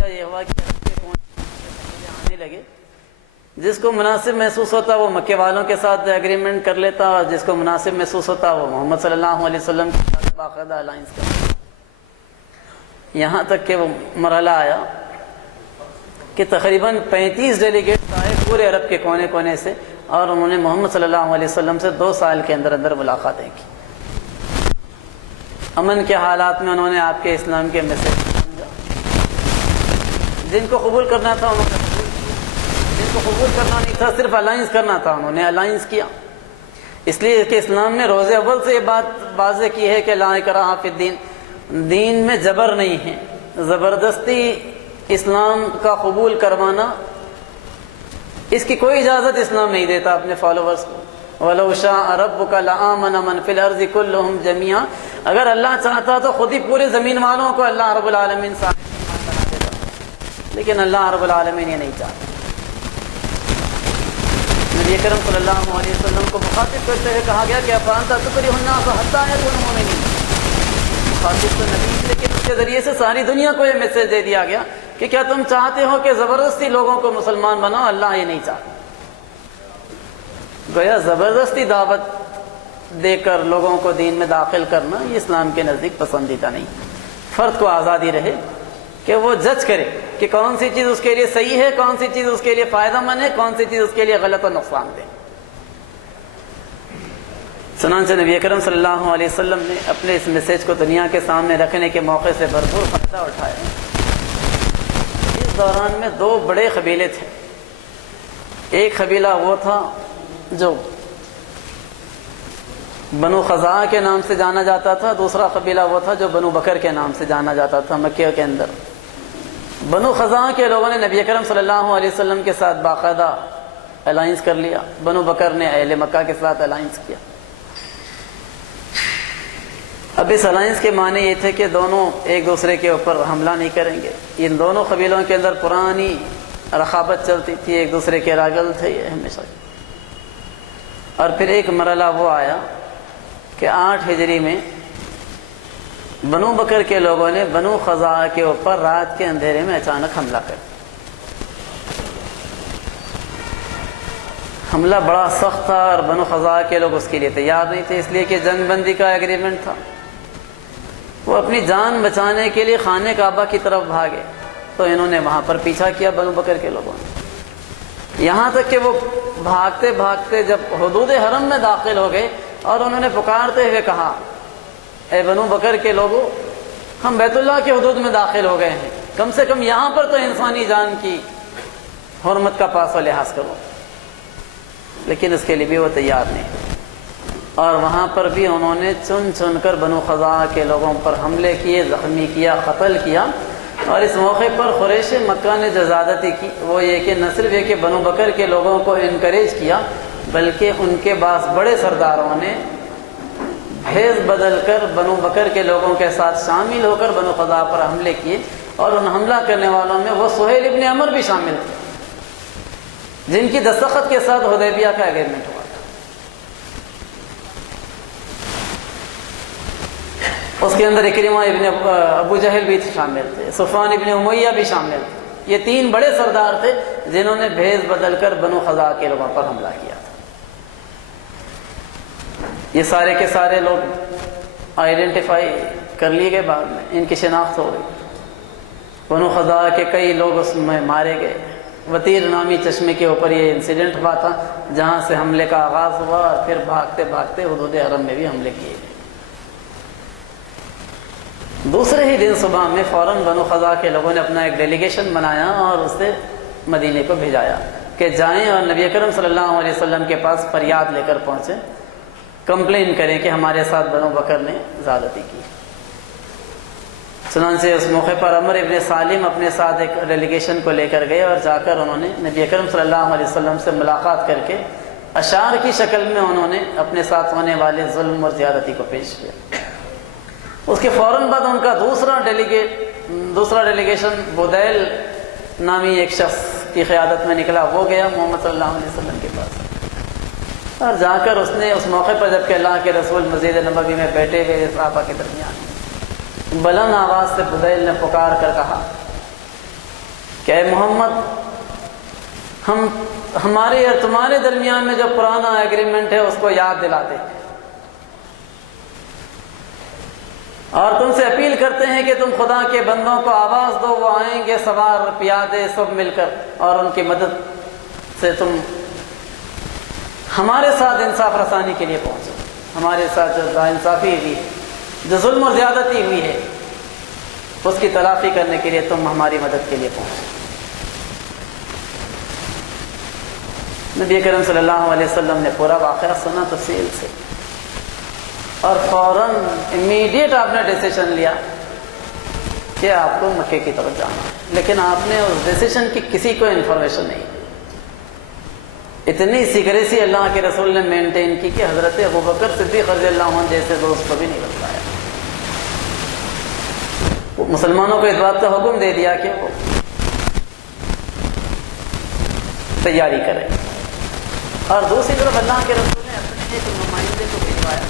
یہ ہوا کہ عرب کے کونے آنے لگے، جس کو مناسب محسوس ہوتا وہ مکے والوں کے ساتھ ایگریمنٹ کر لیتا اور جس کو مناسب محسوس ہوتا وہ محمد صلی اللہ علیہ وسلم کے ساتھ باقاعدہ الائنس کرتا. یہاں تک کہ وہ مرحلہ آیا کہ تقریباً 35 ڈیلیگیٹس آئے پورے عرب کے کونے کونے سے اور انہوں نے محمد صلی اللہ علیہ وسلم سے 2 سال کے اندر اندر ملاقاتیں کی. امن کے حالات میں انہوں نے آپ کے اسلام کے میسج سمجھا. جن کو قبول کرنا تھا انہوں نے قبول کیا، جن کو قبول کرنا نہیں تھا صرف الائنس کرنا تھا انہوں نے الائنس کیا. اس لیے کہ اسلام نے روز اول سے یہ بات واضح کی ہے کہ لا اکراہ فی الدین، دین میں جبر نہیں ہے. زبردستی اسلام کا قبول کروانا اس کی کوئی اجازت اسلام نہیں دیتا اپنے فالوورز کو. وَلَوْ شَاءَ رَبُّكَ لَآمَنَ مَنْ فِي الْأَرْضِ كُلُّهُمْ جَمِيعًا، اگر اللہ چاہتا تو خود ہی پورے زمین والوں کو اللہ رب العالمین صاحب بنا دیتا، لیکن اللہ رب العالمین یہ نہیں چاہتا. نبی کرم صلی اللہ علیہ وسلم کو مخاطب کرتے ہوئے کہا گیا کہ أَفَأَنْتَ تُكْرِهُ النَّاسَ حَتَّىٰ يَكُونُوا مُؤْمِنِينَ. مخاطب تو نبی، لیکن اس کے ذریعے سے ساری دنیا کو یہ میسج دے دیا گیا کہ کیا تم چاہتے ہو کہ زبردستی لوگوں کو مسلمان بناؤ؟ اللہ یہ نہیں چاہتا. گویا زبردستی دعوت دے کر لوگوں کو دین میں داخل کرنا یہ اسلام کے نزدیک پسندیدہ نہیں. فرد کو آزادی رہے کہ وہ جج کرے کہ کون سی چیز اس کے لیے صحیح ہے، کون سی چیز اس کے لیے فائدہ مند ہے، کون سی چیز اس کے لیے غلط و نقصان دہ. چنانچہ نبی اکرم صلی اللہ علیہ وسلم نے اپنے اس میسج کو دنیا کے سامنے رکھنے کے موقع سے بھرپور فائدہ اٹھایا. اس دوران میں 2 بڑے قبیلے تھے. ایک قبیلہ وہ تھا جو بنو خزاعہ کے نام سے جانا جاتا تھا، دوسرا قبیلہ وہ تھا جو بنو بکر کے نام سے جانا جاتا تھا مکہ کے اندر۔ بنو خزاعہ کے لوگوں نے نبی اکرم صلی اللہ علیہ وسلم کے ساتھ باقاعدہ الائنس کر لیا، بنو بکر نے اہل مکہ کے ساتھ الائنس کیا۔ اب اس الائنس کے معنی یہ تھے کہ دونوں ایک دوسرے کے اوپر حملہ نہیں کریں گے۔ ان دونوں قبیلوں کے اندر پرانی رقابت چلتی تھی، ایک دوسرے کے راگل تھے یہ ہمیشہ۔ اور پھر ایک مرحلہ وہ آیا کہ 8 ہجری میں بنو بکر کے لوگوں نے بنو خزاعہ کے اوپر رات کے اندھیرے میں اچانک حملہ کر دیا۔ حملہ بڑا سخت تھا اور بنو خزاعہ کے لوگ اس کے لیے تیار نہیں تھے، اس لیے کہ جنگ بندی کا ایگریمنٹ تھا۔ وہ اپنی جان بچانے کے لیے خانہ کعبہ کی طرف بھاگے تو انہوں نے وہاں پر پیچھا کیا بنو بکر کے لوگوں نے، یہاں تک کہ وہ بھاگتے بھاگتے جب حدود حرم میں داخل ہو گئے اور انہوں نے پکارتے ہوئے کہا، اے بنو بکر کے لوگوں، ہم بیت اللہ کے حدود میں داخل ہو گئے ہیں، کم سے کم یہاں پر تو انسانی جان کی حرمت کا پاس و لحاظ کرو۔ لیکن اس کے لیے بھی وہ تیار نہیں، اور وہاں پر بھی انہوں نے چن چن کر بنو خزاعہ کے لوگوں پر حملے کیے، زخمی کیا، قتل کیا۔ اور اس موقع پر قریش مکہ نے جو زیادتی کی وہ یہ کہ نہ صرف یہ کہ بنو بکر کے لوگوں کو انکریج کیا، بلکہ ان کے بعض بڑے سرداروں نے بھیس بدل کر بنو بکر کے لوگوں کے ساتھ شامل ہو کر بنو خزاعہ پر حملے کیے، اور ان حملہ کرنے والوں میں وہ سہیل ابن عمر بھی شامل تھے جن کی دستخط کے ساتھ حدیبیہ کا ایگریمنٹ ہوا تھا۔ اس کے اندر اکرمہ ابن ابو جہل بھی شامل تھے، صفوان ابن امیہ بھی شامل تھے۔ یہ 3 بڑے سردار تھے جنہوں نے بھیس بدل کر بنو خزاعہ کے لوگوں پر حملہ کیا تھا۔ یہ سارے کے سارے لوگ آئیڈینٹیفائی کر لیے گئے، بعد میں ان کی شناخت ہو گئی۔ بنو خزاعہ کے کئی لوگ اس میں مارے گئے۔ وطیر نامی چشمے کے اوپر یہ انسیڈنٹ ہوا تھا جہاں سے حملے کا آغاز ہوا، اور پھر بھاگتے بھاگتے حدود حرم میں بھی حملے کیے گئے۔ دوسرے ہی دن صبح میں فوراً بنو خزاعہ کے لوگوں نے اپنا ایک ڈیلیگیشن بنایا اور اسے مدینے کو بھیجایا کہ جائیں اور نبی اکرم صلی اللہ علیہ وسلم کے پاس فریاد لے کر پہنچیں، کمپلین کریں کہ ہمارے ساتھ بنو بکر نے زیادتی کی۔ چنانچہ اس موقع پر عمر ابن سالم اپنے ساتھ ایک ڈیلیگیشن کو لے کر گئے، اور جا کر انہوں نے نبی اکرم صلی اللہ علیہ وسلم سے ملاقات کر کے اشعار کی شکل میں انہوں نے اپنے ساتھ ہونے والے ظلم اور زیادتی کو پیش کیا۔ اس کے فوراً بعد ان کا دوسرا ڈیلیگیشن بدیل نامی ایک شخص کی قیادت میں نکلا، وہ گیا محمد صلی اللہ علیہ وسلم کے پاس، اور جا کر اس نے اس موقع پر جبکہ اللہ کے رسول مسجد نبوی میں بیٹھے ہوئے صحابہ کے درمیان بلند آواز سے بدیل نے پکار کر کہا کہ اے محمد، ہم ہمارے اور تمہارے درمیان میں جو پرانا ایگریمنٹ ہے اس کو یاد دلاتے ہیں، اور تم سے اپیل کرتے ہیں کہ تم خدا کے بندوں کو آواز دو، وہ آئیں گے سوار پیادے سب مل کر، اور ان کی مدد سے تم ہمارے ساتھ انصاف رسانی کے لیے پہنچو، ہمارے ساتھ جو ناانصافی ہوئی، جو ظلم اور زیادتی ہوئی ہے، اس کی تلافی کرنے کے لیے تم ہماری مدد کے لیے پہنچو۔ نبی کریم صلی اللہ علیہ وسلم نے پورا واقعہ سنا تفصیل سے، اور فوراً امیڈیٹ آپ نے ڈیسیشن لیا کہ آپ کو مکے کی طرف جانا ہے، لیکن آپ نے اس ڈیسیشن کی کسی کو انفارمیشن نہیں، اتنی سیکریسی اللہ کے رسول نے مینٹین کی کہ حضرت ابوبکر صدیق رضی اللہ عنہ جیسے دوست کو بھی نہیں بتایا۔ وہ مسلمانوں کو اس بات کا حکم دے دیا کہ وہ تیاری کریں، اور دوسری طرف اللہ کے رسول نے اپنے ایک نمائندے کو بھیجوایا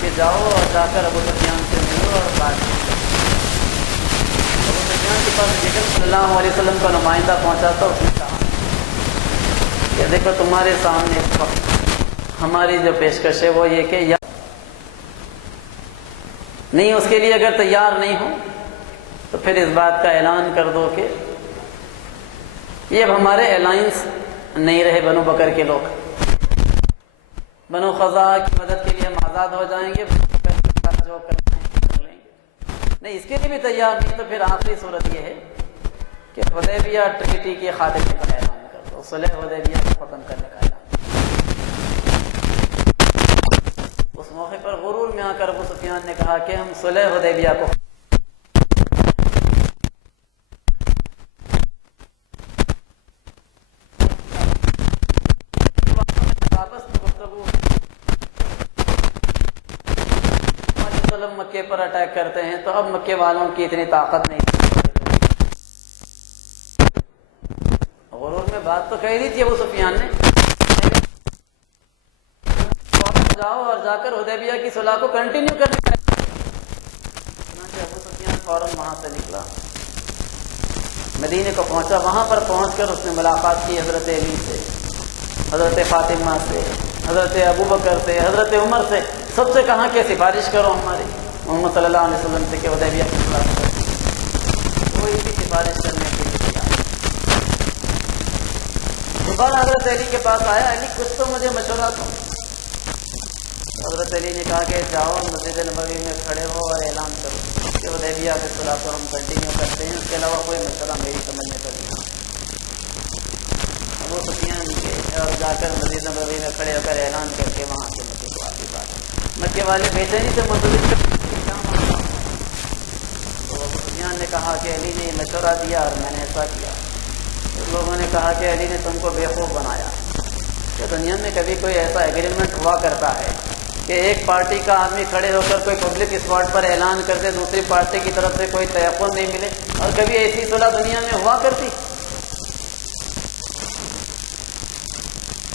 کہ جاؤ اور جا کر ابو سفیان سے ملو اور بات کرو۔ ابو سفیان کے پاس نبی صلی اللہ علیہ وسلم کا نمائندہ پہنچا تھا، اس نے کہا کہ دیکھو تمہارے سامنے اس وقت ہماری جو پیشکش ہے وہ یہ کہ یا نہیں، اس کے لیے اگر تیار نہیں ہو تو پھر اس بات کا اعلان کر دو کہ یہ اب ہمارے الائنس نہیں رہے، بنو بکر کے لوگ بنو خزاعہ کی مدد کے لیے ہم آزاد ہو جائیں گے، بنو بکر کے ساتھ جو کرنا ہے کر لیں گے، نہیں اس کے لیے بھی تیار نہیں تو پھر آخری صورت یہ ہے کہ حدیبیہ ٹریٹی کی خاتمے کا اعلان کر دو، صلح حدیبیہ کو ختم کرنے کا اعلان۔ میں آ کر ابو سفیان نے کہا کہ ہم صلح حدیبیہ کو مکے پر اٹیک کرتے ہیں تو اب مکے والوں کی اتنی طاقت نہیں غرور میں بات تو کہہ دی تھی ابو سفیان نے، جاؤ اور جا کر حدیبیہ کی صلح کو کنٹینیو کرنے کا۔ ابو سفیان فوراً وہاں سے نکلا، مدینے کو پہنچا۔ وہاں پر پہنچ کر اس نے ملاقات کی حضرت علی سے، حضرت فاطمہ سے، حضرت ابوبکر سے، حضرت عمر سے، سب سے کہا کہ سفارش کرو ہماری محمد صلی اللہ علیہ وسلم سے کہ حدیبیہ کی صلح کرو۔ کوئی بھی سفارش کرنے کے لیے تیار۔ دوبارہ حضرت علی کے پاس آیا، علی کچھ تو مجھے مشورہ دو۔ حضرت علی نے کہا کہ جاؤ مسجد نبوی میں کھڑے ہو اور اعلان کرو کہ حدیبیہ کی صلح کو ہم کنٹینیو کرتے ہیں، اس کے علاوہ کوئی مشورہ میری سمجھ میں تو نہیں۔ ابو سفیان کے اور جا کر مسجد نبوی میں کھڑے ہو کر اعلان کر کے وہاں سے مکے کو واپس آ گئے۔ مکے والے بے چینی سے منتظر تو ابو سفیان نے کہا کہ علی نے یہ مشورہ دیا اور میں نے ایسا کیا۔ لوگوں نے کہا کہ علی نے تم کو بیوقوف بنایا۔ کہ دنیا میں کبھی کوئی ایسا ایگریمنٹ ہوا کرتا ہے کہ ایک پارٹی کا آدمی کھڑے ہو کر کوئی پبلک اسپاٹ پر اعلان کرتے، دوسری پارٹی کی طرف سے کوئی تیقن نہیں ملے، اور کبھی ایسی صلح دنیا میں ہوا کرتی؟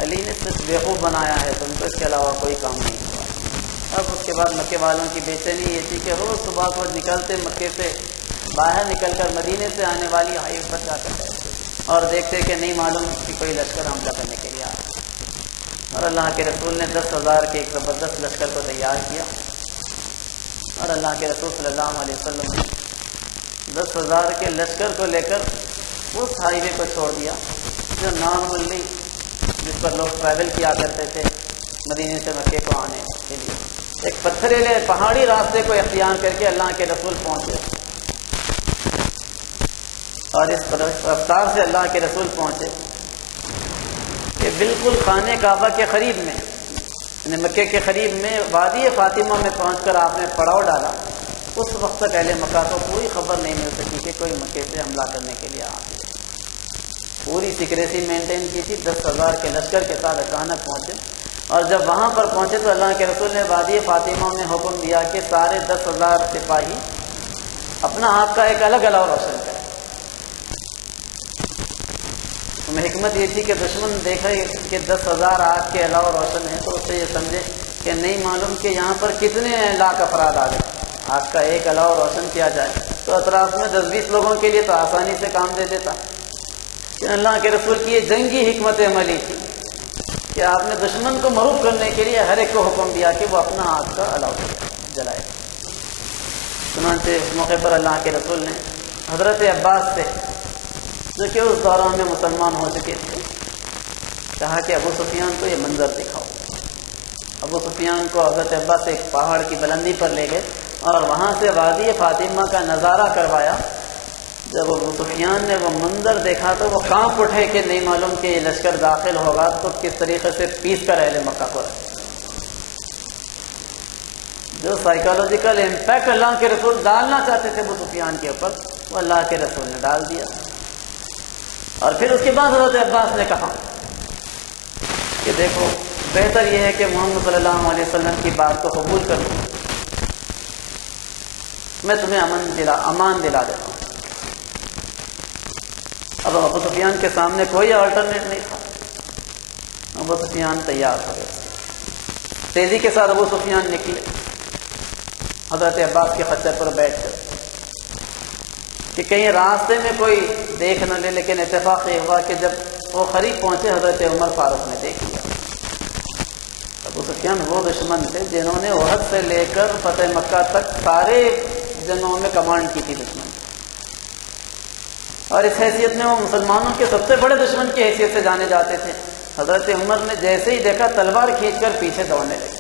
علی نے صرف بیوقوف بنایا ہے تم کو، اس کے علاوہ کوئی کام نہیں ہوا۔ اب اس کے بعد مکے والوں کی بے چینی یہ تھی کہ روز صبح کو نکلتے، مکے سے باہر نکل کر مدینے سے آنے والی ہائی پر جا کر بیٹھتے اور دیکھتے کہ نہیں معلوم کہ کوئی لشکر حملہ کرنے کے لیے آیا۔ اور اللہ کے رسول نے 10,000 کے ایک زبردست لشکر کو تیار کیا، اور اللہ کے رسول صلی اللہ علیہ وسلم نے 10,000 کے لشکر کو لے کر اس ہائی وے کو چھوڑ دیا جو نارملی جس پر لوگ ٹریول کیا کرتے تھے مدینے سے مکے کو آنے کے لیے۔ ایک پتھریلے پہاڑی راستے کو اختیار کر کے اللہ کے رسول پہنچے، اور اس رفتار سے اللہ کے رسول پہنچے کہ بالکل خانہ کعبہ کے قریب میں، یعنی مکے کے قریب میں وادی فاطمہ میں پہنچ کر آپ نے پڑاؤ ڈالا۔ اس وقت تک اہل مکہ کو کوئی خبر نہیں مل سکی کہ کوئی مکے سے حملہ کرنے کے لیے آ گیا۔ پوری سیکریسی مینٹین کی تھی، 10,000 کے لشکر کے ساتھ اچانک پہنچے، اور جب وہاں پر پہنچے تو اللہ کے رسول نے وادی فاطمہ میں حکم دیا کہ سارے 10,000 سپاہی اپنا آگ کا ایک الگ الاؤ روشن کریں۔ حکمت یہ تھی کہ دشمن دیکھا کہ 10,000 آگ کے علاوہ روشن ہے تو اس سے یہ سمجھے کہ نہیں معلوم کہ یہاں پر کتنے لاکھ افراد آ گئے، آگ کا ایک علاوہ روشن کیا جائے تو اطراف میں 10-20 لوگوں کے لیے تو آسانی سے کام دے دیتا۔ کہ اللہ کے رسول کی یہ جنگی حکمت عملی تھی کہ آپ نے دشمن کو مرعوب کرنے کے لیے ہر ایک کو حکم دیا کہ وہ اپنا آگ کا علاوہ جلائے۔ چنانچہ اس موقع پر اللہ کے رسول نے حضرت عباس سے، جو کہ اس دوران میں مسلمان ہو چکے تھے، کہا کہ ابو سفیان کو یہ منظر دکھاؤ۔ ابو سفیان کو حضرت عباس ایک پہاڑ کی بلندی پر لے گئے اور وہاں سے وادی فاطمہ کا نظارہ کروایا۔ جب ابو سفیان نے وہ منظر دیکھا تو وہ کانپ اٹھے کہ نہیں معلوم کہ یہ لشکر داخل ہوگا تو کس طریقے سے پیس کر اہل مکہ کو رکھے۔ جو سائیکالوجیکل امپیکٹ اللہ کے رسول ڈالنا چاہتے تھے ابو سفیان کے اوپر، وہ اللہ کے رسول نے ڈال دیا۔ اور پھر اس کے بعد حضرت عباس نے کہا کہ دیکھو بہتر یہ ہے کہ محمد صلی اللہ علیہ وسلم کی بات کو قبول کر لوں، میں تمہیں امان دلا دیتا ہوں۔ اب ابو سفیان کے سامنے کوئی آلٹرنیٹ نہیں تھا، ابو سفیان تیار ہو گئے۔ تیزی کے ساتھ ابو سفیان نکلے حضرت عباس کے خچر پر بیٹھ کر کہ کہیں راستے میں کوئی دیکھ نہ لے، لیکن اتفاق یہ ہوا کہ جب وہ قریب پہنچے حضرت عمر فاروق نے دیکھ لیا۔ ابو سفیان وہ دشمن تھے جنہوں نے احد سے لے کر فتح مکہ تک سارے جنگوں میں کمانڈ کی تھی دشمن، اور اس حیثیت میں وہ مسلمانوں کے سب سے بڑے دشمن کی حیثیت سے جانے جاتے تھے۔ حضرت عمر نے جیسے ہی دیکھا تلوار کھینچ کر پیچھے دوڑنے لگے۔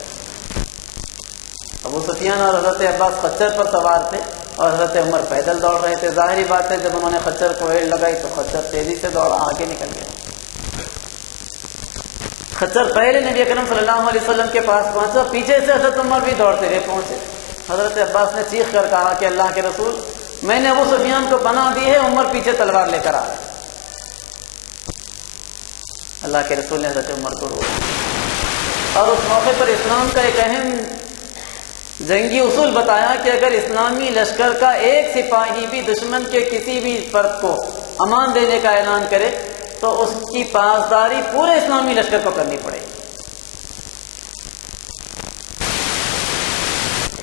ابو سفیان اور حضرت عباس خچر پر سوار تھے اور حضرت عمر پیدل دوڑ رہے تھے۔ ظاہری بات ہے جب انہوں نے خچر کو ایڑ لگائی تو خچر تیزی سے دوڑا، آگے نکل گیا۔ خچر پہلے نبی اکرم صلی اللہ علیہ وسلم کے پاس پہنچا، پیچھے سے حضرت عمر بھی دوڑتے ہوئے پہنچے۔ حضرت عباس نے چیخ کر کہا کہ اللہ کے رسول، میں نے ابو سفیان کو پناہ دی ہے، عمر پیچھے تلوار لے کر آ رہے۔ اللہ کے رسول نے حضرت عمر کو روکا اور اس موقع پر اسلام کا ایک اہم جنگی اصول بتایا کہ اگر اسلامی لشکر کا ایک سپاہی بھی دشمن کے کسی بھی فرد کو امان دینے کا اعلان کرے تو اس کی پاسداری پورے اسلامی لشکر کو کرنی پڑے گی۔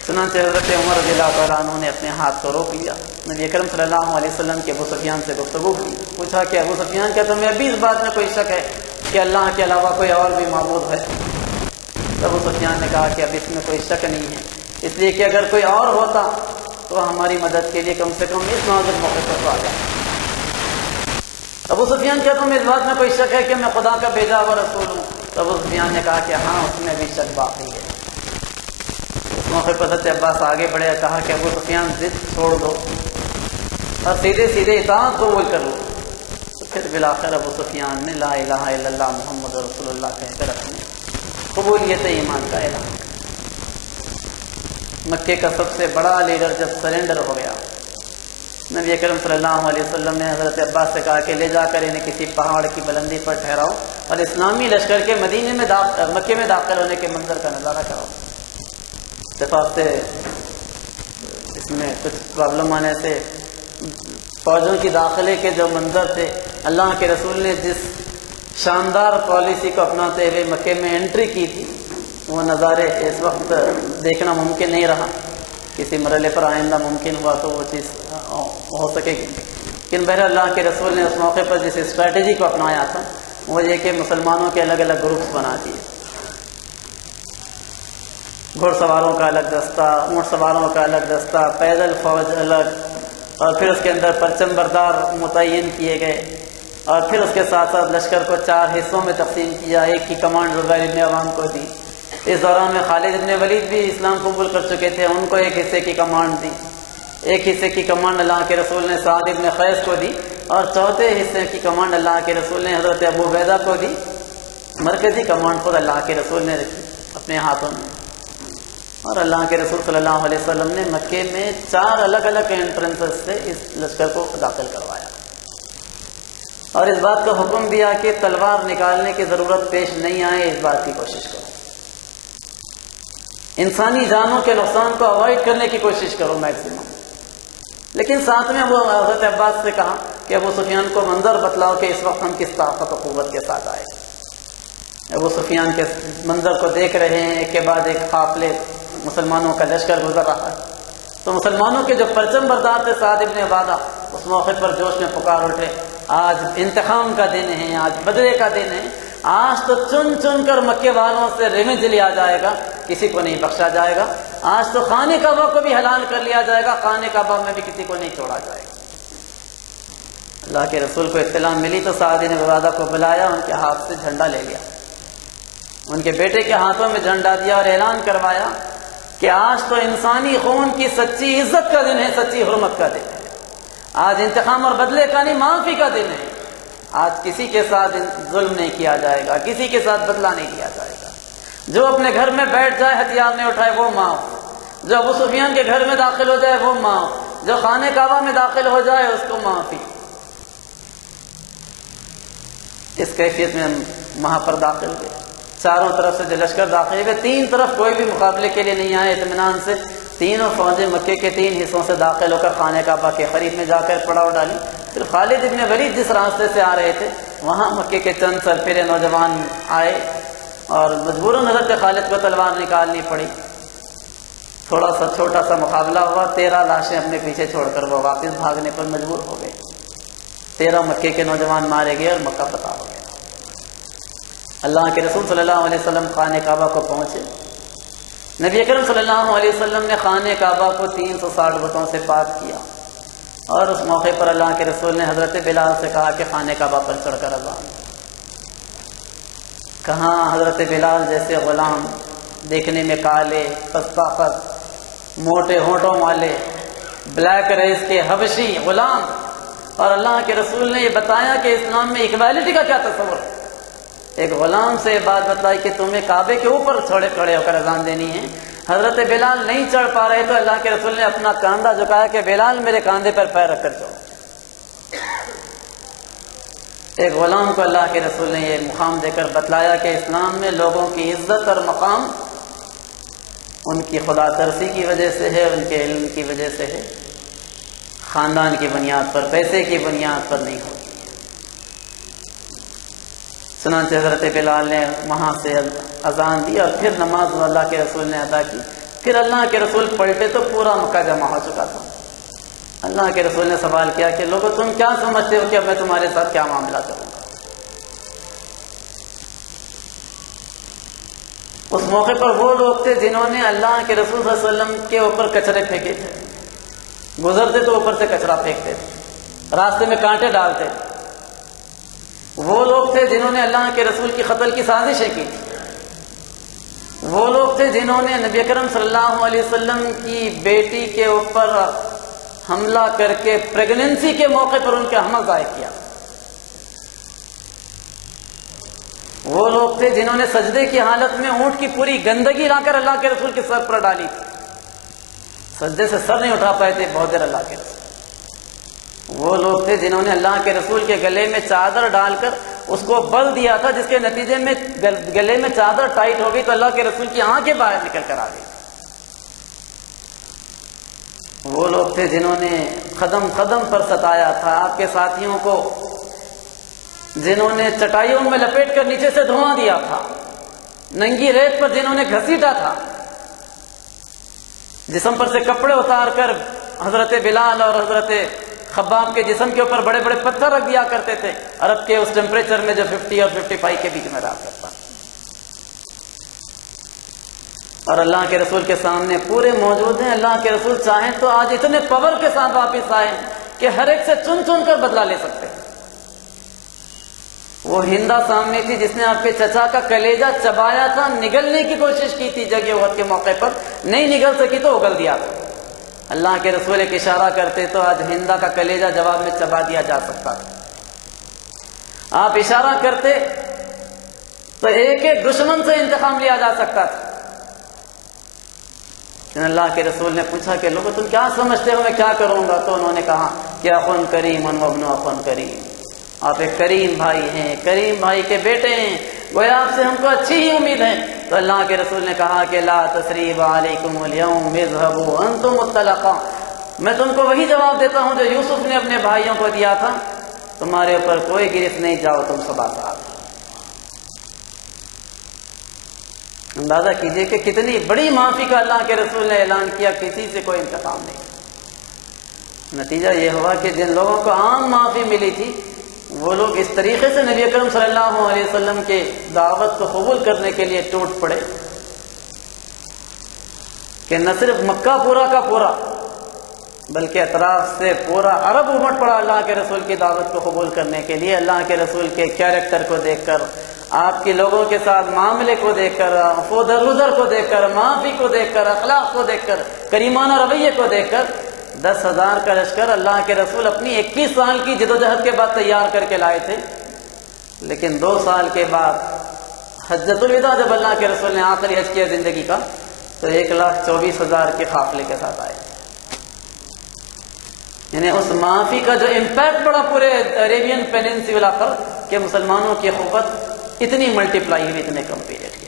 چنانچہ حضرت عمر رضی اللہ تعالیٰ عنہ نے اپنے ہاتھ کو روک لیا، نبی اکرم صلی اللہ علیہ وسلم کے ابو سفیان سے گفتگو کی، پوچھا کہ ابو سفیان کیا تمہیں ابھی اس بات میں کوئی شک ہے کہ اللہ کے علاوہ کوئی اور بھی معبود ہے؟ ابو سفیان نے کہا کہ اب اس میں کوئی شک نہیں ہے، اس لیے کہ اگر کوئی اور ہوتا تو ہماری مدد کے لیے کم سے کم اس نازک موقع پر تو آ جائے۔ ابو سفیان کیا تمہیں اس بات میں کوئی شک ہے کہ میں خدا کا بھیجا ہوا رسول ہوں؟ تو ابو سفیان نے کہا کہ ہاں، اس میں بھی شک باقی ہے۔ اس موقع پر حضرت عباس آگے بڑھے اور کہا کہ ابو سفیان ضد چھوڑ دو اور سیدھے سیدھے اطاعت قبول کر لو۔ تو پھر بالآخر ابو سفیان نے لا الہ الا اللہ محمد رسول اللہ کہہ کر اپنے قبولیت ایمان کا اعلان کیا۔ مکے کا سب سے بڑا لیڈر جب سرنڈر ہو گیا، نبی اکرم صلی اللہ علیہ وسلم نے حضرت عباس سے کہا کہ لے جا کر انہیں کسی پہاڑ کی بلندی پر ٹھہراؤ اور اسلامی لشکر کے مکے میں داخل ہونے کے منظر کا نظارہ کراؤ۔ اتفاق سے اس میں کچھ پرابلم آنے سے فوجوں کی داخلے کے جو منظر تھے، اللہ کے رسول نے جس شاندار پالیسی کو اپناتے ہوئے مکے میں انٹری کی تھی، وہ نظارے اس وقت دیکھنا ممکن نہیں رہا۔ کسی مرحلے پر آئندہ ممکن ہوا تو وہ چیز ہو سکے گی، لیکن بہرحال اللہ کے رسول نے اس موقع پر جس اسٹریٹجی کو اپنایا تھا وہ یہ کہ مسلمانوں کے الگ الگ گروپس بنا دیے، گھوڑ سواروں کا الگ دستہ، اونٹ سواروں کا الگ دستہ، پیدل فوج الگ، اور پھر اس کے اندر پرچم بردار متعین کیے گئے، اور پھر اس کے ساتھ ساتھ لشکر کو 4 حصوں میں تقسیم کیا، ایک کی کمانڈ زبیر ابن عوام کو دی۔ اس دوران میں خالد ابن ولید بھی اسلام قبول کر چکے تھے، ان کو ایک حصے کی کمانڈ دی۔ ایک حصے کی کمانڈ اللہ کے رسول نے سعد ابن قیس کو دی، اور چوتھے حصے کی کمانڈ اللہ کے رسول نے حضرت ابو عبیدہ کو دی۔ مرکزی کمانڈ خود اللہ کے رسول نے رکھی اپنے ہاتھوں میں، اور اللہ کے رسول صلی اللہ علیہ وسلم نے مکے میں 4 الگ الگ انٹرنسز سے اس لشکر کو داخل کروایا، اور اس بات کا حکم دیا کہ تلوار نکالنے کی ضرورت پیش نہیں آئے، اس بات کی کوشش کرو، انسانی جانوں کے نقصان کو اوائڈ کرنے کی کوشش کرو میکسیمم۔ لیکن ساتھ میں وہ حضرت عباس سے کہا کہ ابو سفیان کو منظر بتلاؤ کہ اس وقت ہم کس طاقت و قوت کے ساتھ آئے۔ ابو سفیان کے منظر کو دیکھ رہے ہیں، ایک کے بعد ایک قافلے مسلمانوں کا لشکر گزر رہا ہے، تو مسلمانوں کے جو پرچم بردار تھے سعد ابن عبادہ، اس موقع پر جوش میں پکار اٹھے، آج انتقام کا دن ہے، آج بدلے کا دن ہے، آج تو چن چن کر مکے والوں سے ریونج لیا جائے گا، کسی کو نہیں بخشا جائے گا، آج تو خانہ کعبہ کو بھی حلال کر لیا جائے گا، خانہ کعبہ میں بھی کسی کو نہیں چھوڑا جائے گا۔ اللہ کے رسول کو اطلاع ملی تو سعد بن عبادہ کو بلایا، ان کے ہاتھ سے جھنڈا لے لیا، ان کے بیٹے کے ہاتھوں میں جھنڈا دیا اور اعلان کروایا کہ آج تو انسانی خون کی سچی عزت کا دن ہے، سچی حرمت کا دن ہے، آج انتقام اور بدلے کا نہیں، معافی کا دن ہے، آج کسی کے ساتھ ظلم نہیں کیا جائے گا، کسی کے ساتھ بدلہ نہیں لیا جائے گا، جو اپنے گھر میں بیٹھ جائے ہتھیار نہیں اٹھائے وہ معاف، جو ابو سفیان کے گھر میں داخل ہو جائے وہ معاف، جو خانہ کعبہ میں داخل ہو جائے اس کو معافی۔ اس کیفیت میں ہم وہاں پر داخل ہوئے، چاروں طرف سے جو لشکر داخل ہوئے، 3 طرف کوئی بھی مقابلے کے لیے نہیں آئے، اطمینان سے تینوں فوجیں مکے کے 3 حصوں سے داخل ہو کر خانہ کعبہ کے قریب میں جا کر پڑاؤ ڈالی۔ پھر خالد ابن ولید جس راستے سے آ رہے تھے وہاں مکے کے چند سرفرے نوجوان آئے اور مجبوراً حضرت خالد کو تلوار نکالنی پڑی، تھوڑا سا چھوٹا سا مقابلہ ہوا، 13 لاشیں اپنے پیچھے چھوڑ کر وہ واپس بھاگنے پر مجبور ہو گئے، 13 مکے کے نوجوان مارے گئے اور مکہ فتح ہو گیا۔ اللہ کے رسول صلی اللہ علیہ وسلم خانہ کعبہ کو پہنچے، نبی اکرم صلی اللہ علیہ وسلم نے خانہ کعبہ کو 360 بتوں سے پاک کیا، اور اس موقع پر اللہ کے رسول نے حضرت بلال سے کہا کہ خانہ کعبہ پر چڑھ کر اذان۔ کہاں حضرت بلال جیسے غلام، دیکھنے میں کالے، پستاخت، موٹے ہونٹوں والے، بلیک ریس کے حبشی غلام، اور اللہ کے رسول نے یہ بتایا کہ اسلام میں ایکویلٹی کا کیا تصور ہے، ایک غلام سے یہ بات بتلائی کہ تمہیں کعبے کے اوپر کھڑے ہو کر اذان دینی ہے. حضرت بلال نہیں چڑھ پا رہے تو اللہ کے رسول نے اپنا کاندھا جھکایا کہ بلال میرے کاندھے پر پیر رکھ کر چڑھو. ایک غلام کو اللہ کے رسول نے یہ مقام دے کر بتلایا کہ اسلام میں لوگوں کی عزت اور مقام ان کی خدا ترسی کی وجہ سے ہے، ان کے علم کی وجہ سے ہے، خاندان کی بنیاد پر، پیسے کی بنیاد پر نہیں ہوتی. چنانچہ حضرت بلال نے وہاں سے اذان دی اور پھر نماز اللہ کے رسول نے ادا کی. پھر اللہ کے رسول پلٹے تو پورا مکہ جمع ہو چکا تھا. اللہ کے رسول نے سوال کیا کہ لوگوں تم کیا سمجھتے ہو کہ اب میں تمہارے ساتھ کیا معاملہ کروں گا؟ اس موقع پر وہ لوگ تھے جنہوں نے اللہ کے رسول صلی اللہ علیہ وسلم کے اوپر کچرے پھینکے تھے. گزرتے تو اوپر سے کچرا پھینکتے تھے، راستے میں کانٹے ڈالتے. وہ لوگ تھے جنہوں نے اللہ کے رسول کی قتل کی سازشیں کی. وہ لوگ تھے جنہوں نے نبی اکرم صلی اللہ علیہ وسلم کی بیٹی کے اوپر حملہ کر کے پریگننسی کے موقع پر ان کا حمل ضائع کیا. وہ لوگ تھے جنہوں نے سجدے کی حالت میں اونٹ کی پوری گندگی لا کر اللہ کے رسول کے سر پر ڈالی. سجدے سے سر نہیں اٹھا پائے تھے بہت دیر اللہ کے رسول. وہ لوگ تھے جنہوں نے اللہ کے رسول کے گلے میں چادر ڈال کر اس کو بل دیا تھا، جس کے نتیجے میں گلے میں چادر ٹائٹ ہو گئی تو اللہ کے رسول کی آنکھیں باہر نکل کر آ گئی. وہ لوگ تھے جنہوں نے قدم قدم پر ستایا تھا آپ کے ساتھیوں کو، جنہوں نے چٹائیوں میں لپیٹ کر نیچے سے دھواں دیا تھا، ننگی ریت پر جنہوں نے گھسیٹا تھا، جسم پر سے کپڑے اتار کر حضرت بلال اور حضرت خباب کے جسم کے اوپر بڑے بڑے پتھر رکھ دیا کرتے تھے عرب کے اس ٹیمپریچر میں جو 50 اور 55 کے بیچ میں رہا کرتا. اور اللہ کے رسول کے سامنے پورے موجود ہیں. اللہ کے رسول چاہیں تو آج اتنے پاور کے ساتھ واپس آئے کہ ہر ایک سے چن چن کر بدلہ لے سکتے. وہ ہندا سامنے تھی جس نے آپ کے چچا کا کلیجہ چبایا تھا، نگلنے کی کوشش کی تھی جنگ احد کے موقع پر، نہیں نگل سکی تو اگل دیا تھا. اللہ کے رسول ایک اشارہ کرتے تو آج ہندا کا کلیجہ جواب میں چبا دیا جا سکتا تھا. آپ اشارہ کرتے تو ایک ایک دشمن سے انتقام لیا جا سکتا تھا. اللہ کے رسول نے پوچھا کہ لوگوں تم کیا سمجھتے ہو میں کیا کروں گا؟ تو انہوں نے کہا کہ اخن کریم وابن اخن کریم، آپ ایک کریم بھائی ہیں، کریم بھائی کے بیٹے ہیں، گویا آپ سے ہم کو اچھی ہی امید ہے. تو اللہ کے رسول نے کہا کہ لا تثریب علیکم اليوم اذهبوا انتم الطلقاء، میں تم کو وہی جواب دیتا ہوں جو یوسف نے اپنے بھائیوں کو دیا تھا، تمہارے اوپر کوئی گرفت نہیں، جاؤ تم سب آزاد. اندازہ کیجئے کہ کتنی بڑی معافی کا اللہ کے رسول نے اعلان کیا، کسی سے کوئی انتقام نہیں. نتیجہ یہ ہوا کہ جن لوگوں کو عام معافی ملی تھی وہ لوگ اس طریقے سے نبی اکرم صلی اللہ علیہ وسلم کے دعوت کو قبول کرنے کے لیے ٹوٹ پڑے کہ نہ صرف مکہ پورا کا پورا بلکہ اطراف سے پورا عرب امٹ پڑا اللہ کے رسول کی دعوت کو قبول کرنے کے لیے. اللہ کے رسول کے کیریکٹر کو دیکھ کر، آپ کے لوگوں کے ساتھ معاملے کو دیکھ کر، عفو درگزر کو دیکھ کر، معافی کو دیکھ کر، اخلاق کو دیکھ کر، کریمانہ رویے کو دیکھ کر 10,000 کا لشکر اللہ کے رسول اپنی 21 سال کی جدوجہد کے بعد تیار کر کے لائے تھے. لیکن 2 سال کے بعد حجۃ الوداع جب اللہ کے رسول نے آخری حج کیا زندگی کا تو 1,24,000 کے قافلے کے ساتھ آئے. یعنی اس معافی کا جو امپیکٹ پڑا پورے عربین پیننسولا پر کہ مسلمانوں کی قوت اتنی ملٹیپلائی ہوئی اتنے کم پیریڈ کے،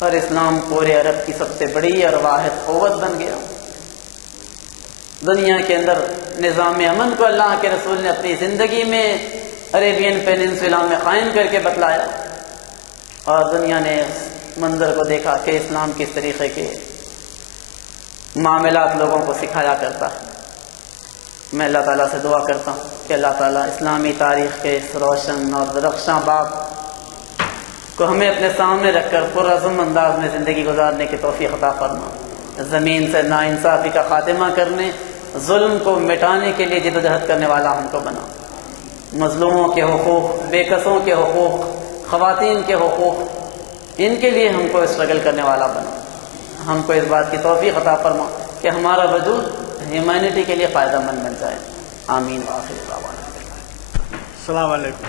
اور اسلام پورے عرب کی سب سے بڑی اور واحد قوت بن گیا. دنیا کے اندر نظام امن کو اللہ کے رسول نے اپنی زندگی میں عربین پیننسولا میں قائم کر کے بتلایا، اور دنیا نے اس منظر کو دیکھا کہ اسلام کس طریقے کے معاملات لوگوں کو سکھایا کرتا ہے. میں اللہ تعالیٰ سے دعا کرتا ہوں کہ اللہ تعالیٰ اسلامی تاریخ کے اس روشن اور درخشاں باب کو ہمیں اپنے سامنے رکھ کر پرعزم انداز میں زندگی گزارنے کی توفیق عطا فرما. زمین سے ناانصافی کا خاتمہ کرنے، ظلم کو مٹانے کے لیے جدوجہد کرنے والا ہم کو بنا. مظلوموں کے حقوق، بے کسوں کے حقوق، خواتین کے حقوق، ان کے لیے ہم کو اسٹرگل کرنے والا بنا. ہم کو اس بات کی توفیق عطا فرما کہ ہمارا وجود ہیومینٹی کے لیے فائدہ مند بن جائے. آمین. آخر دعوانا. السلام علیکم.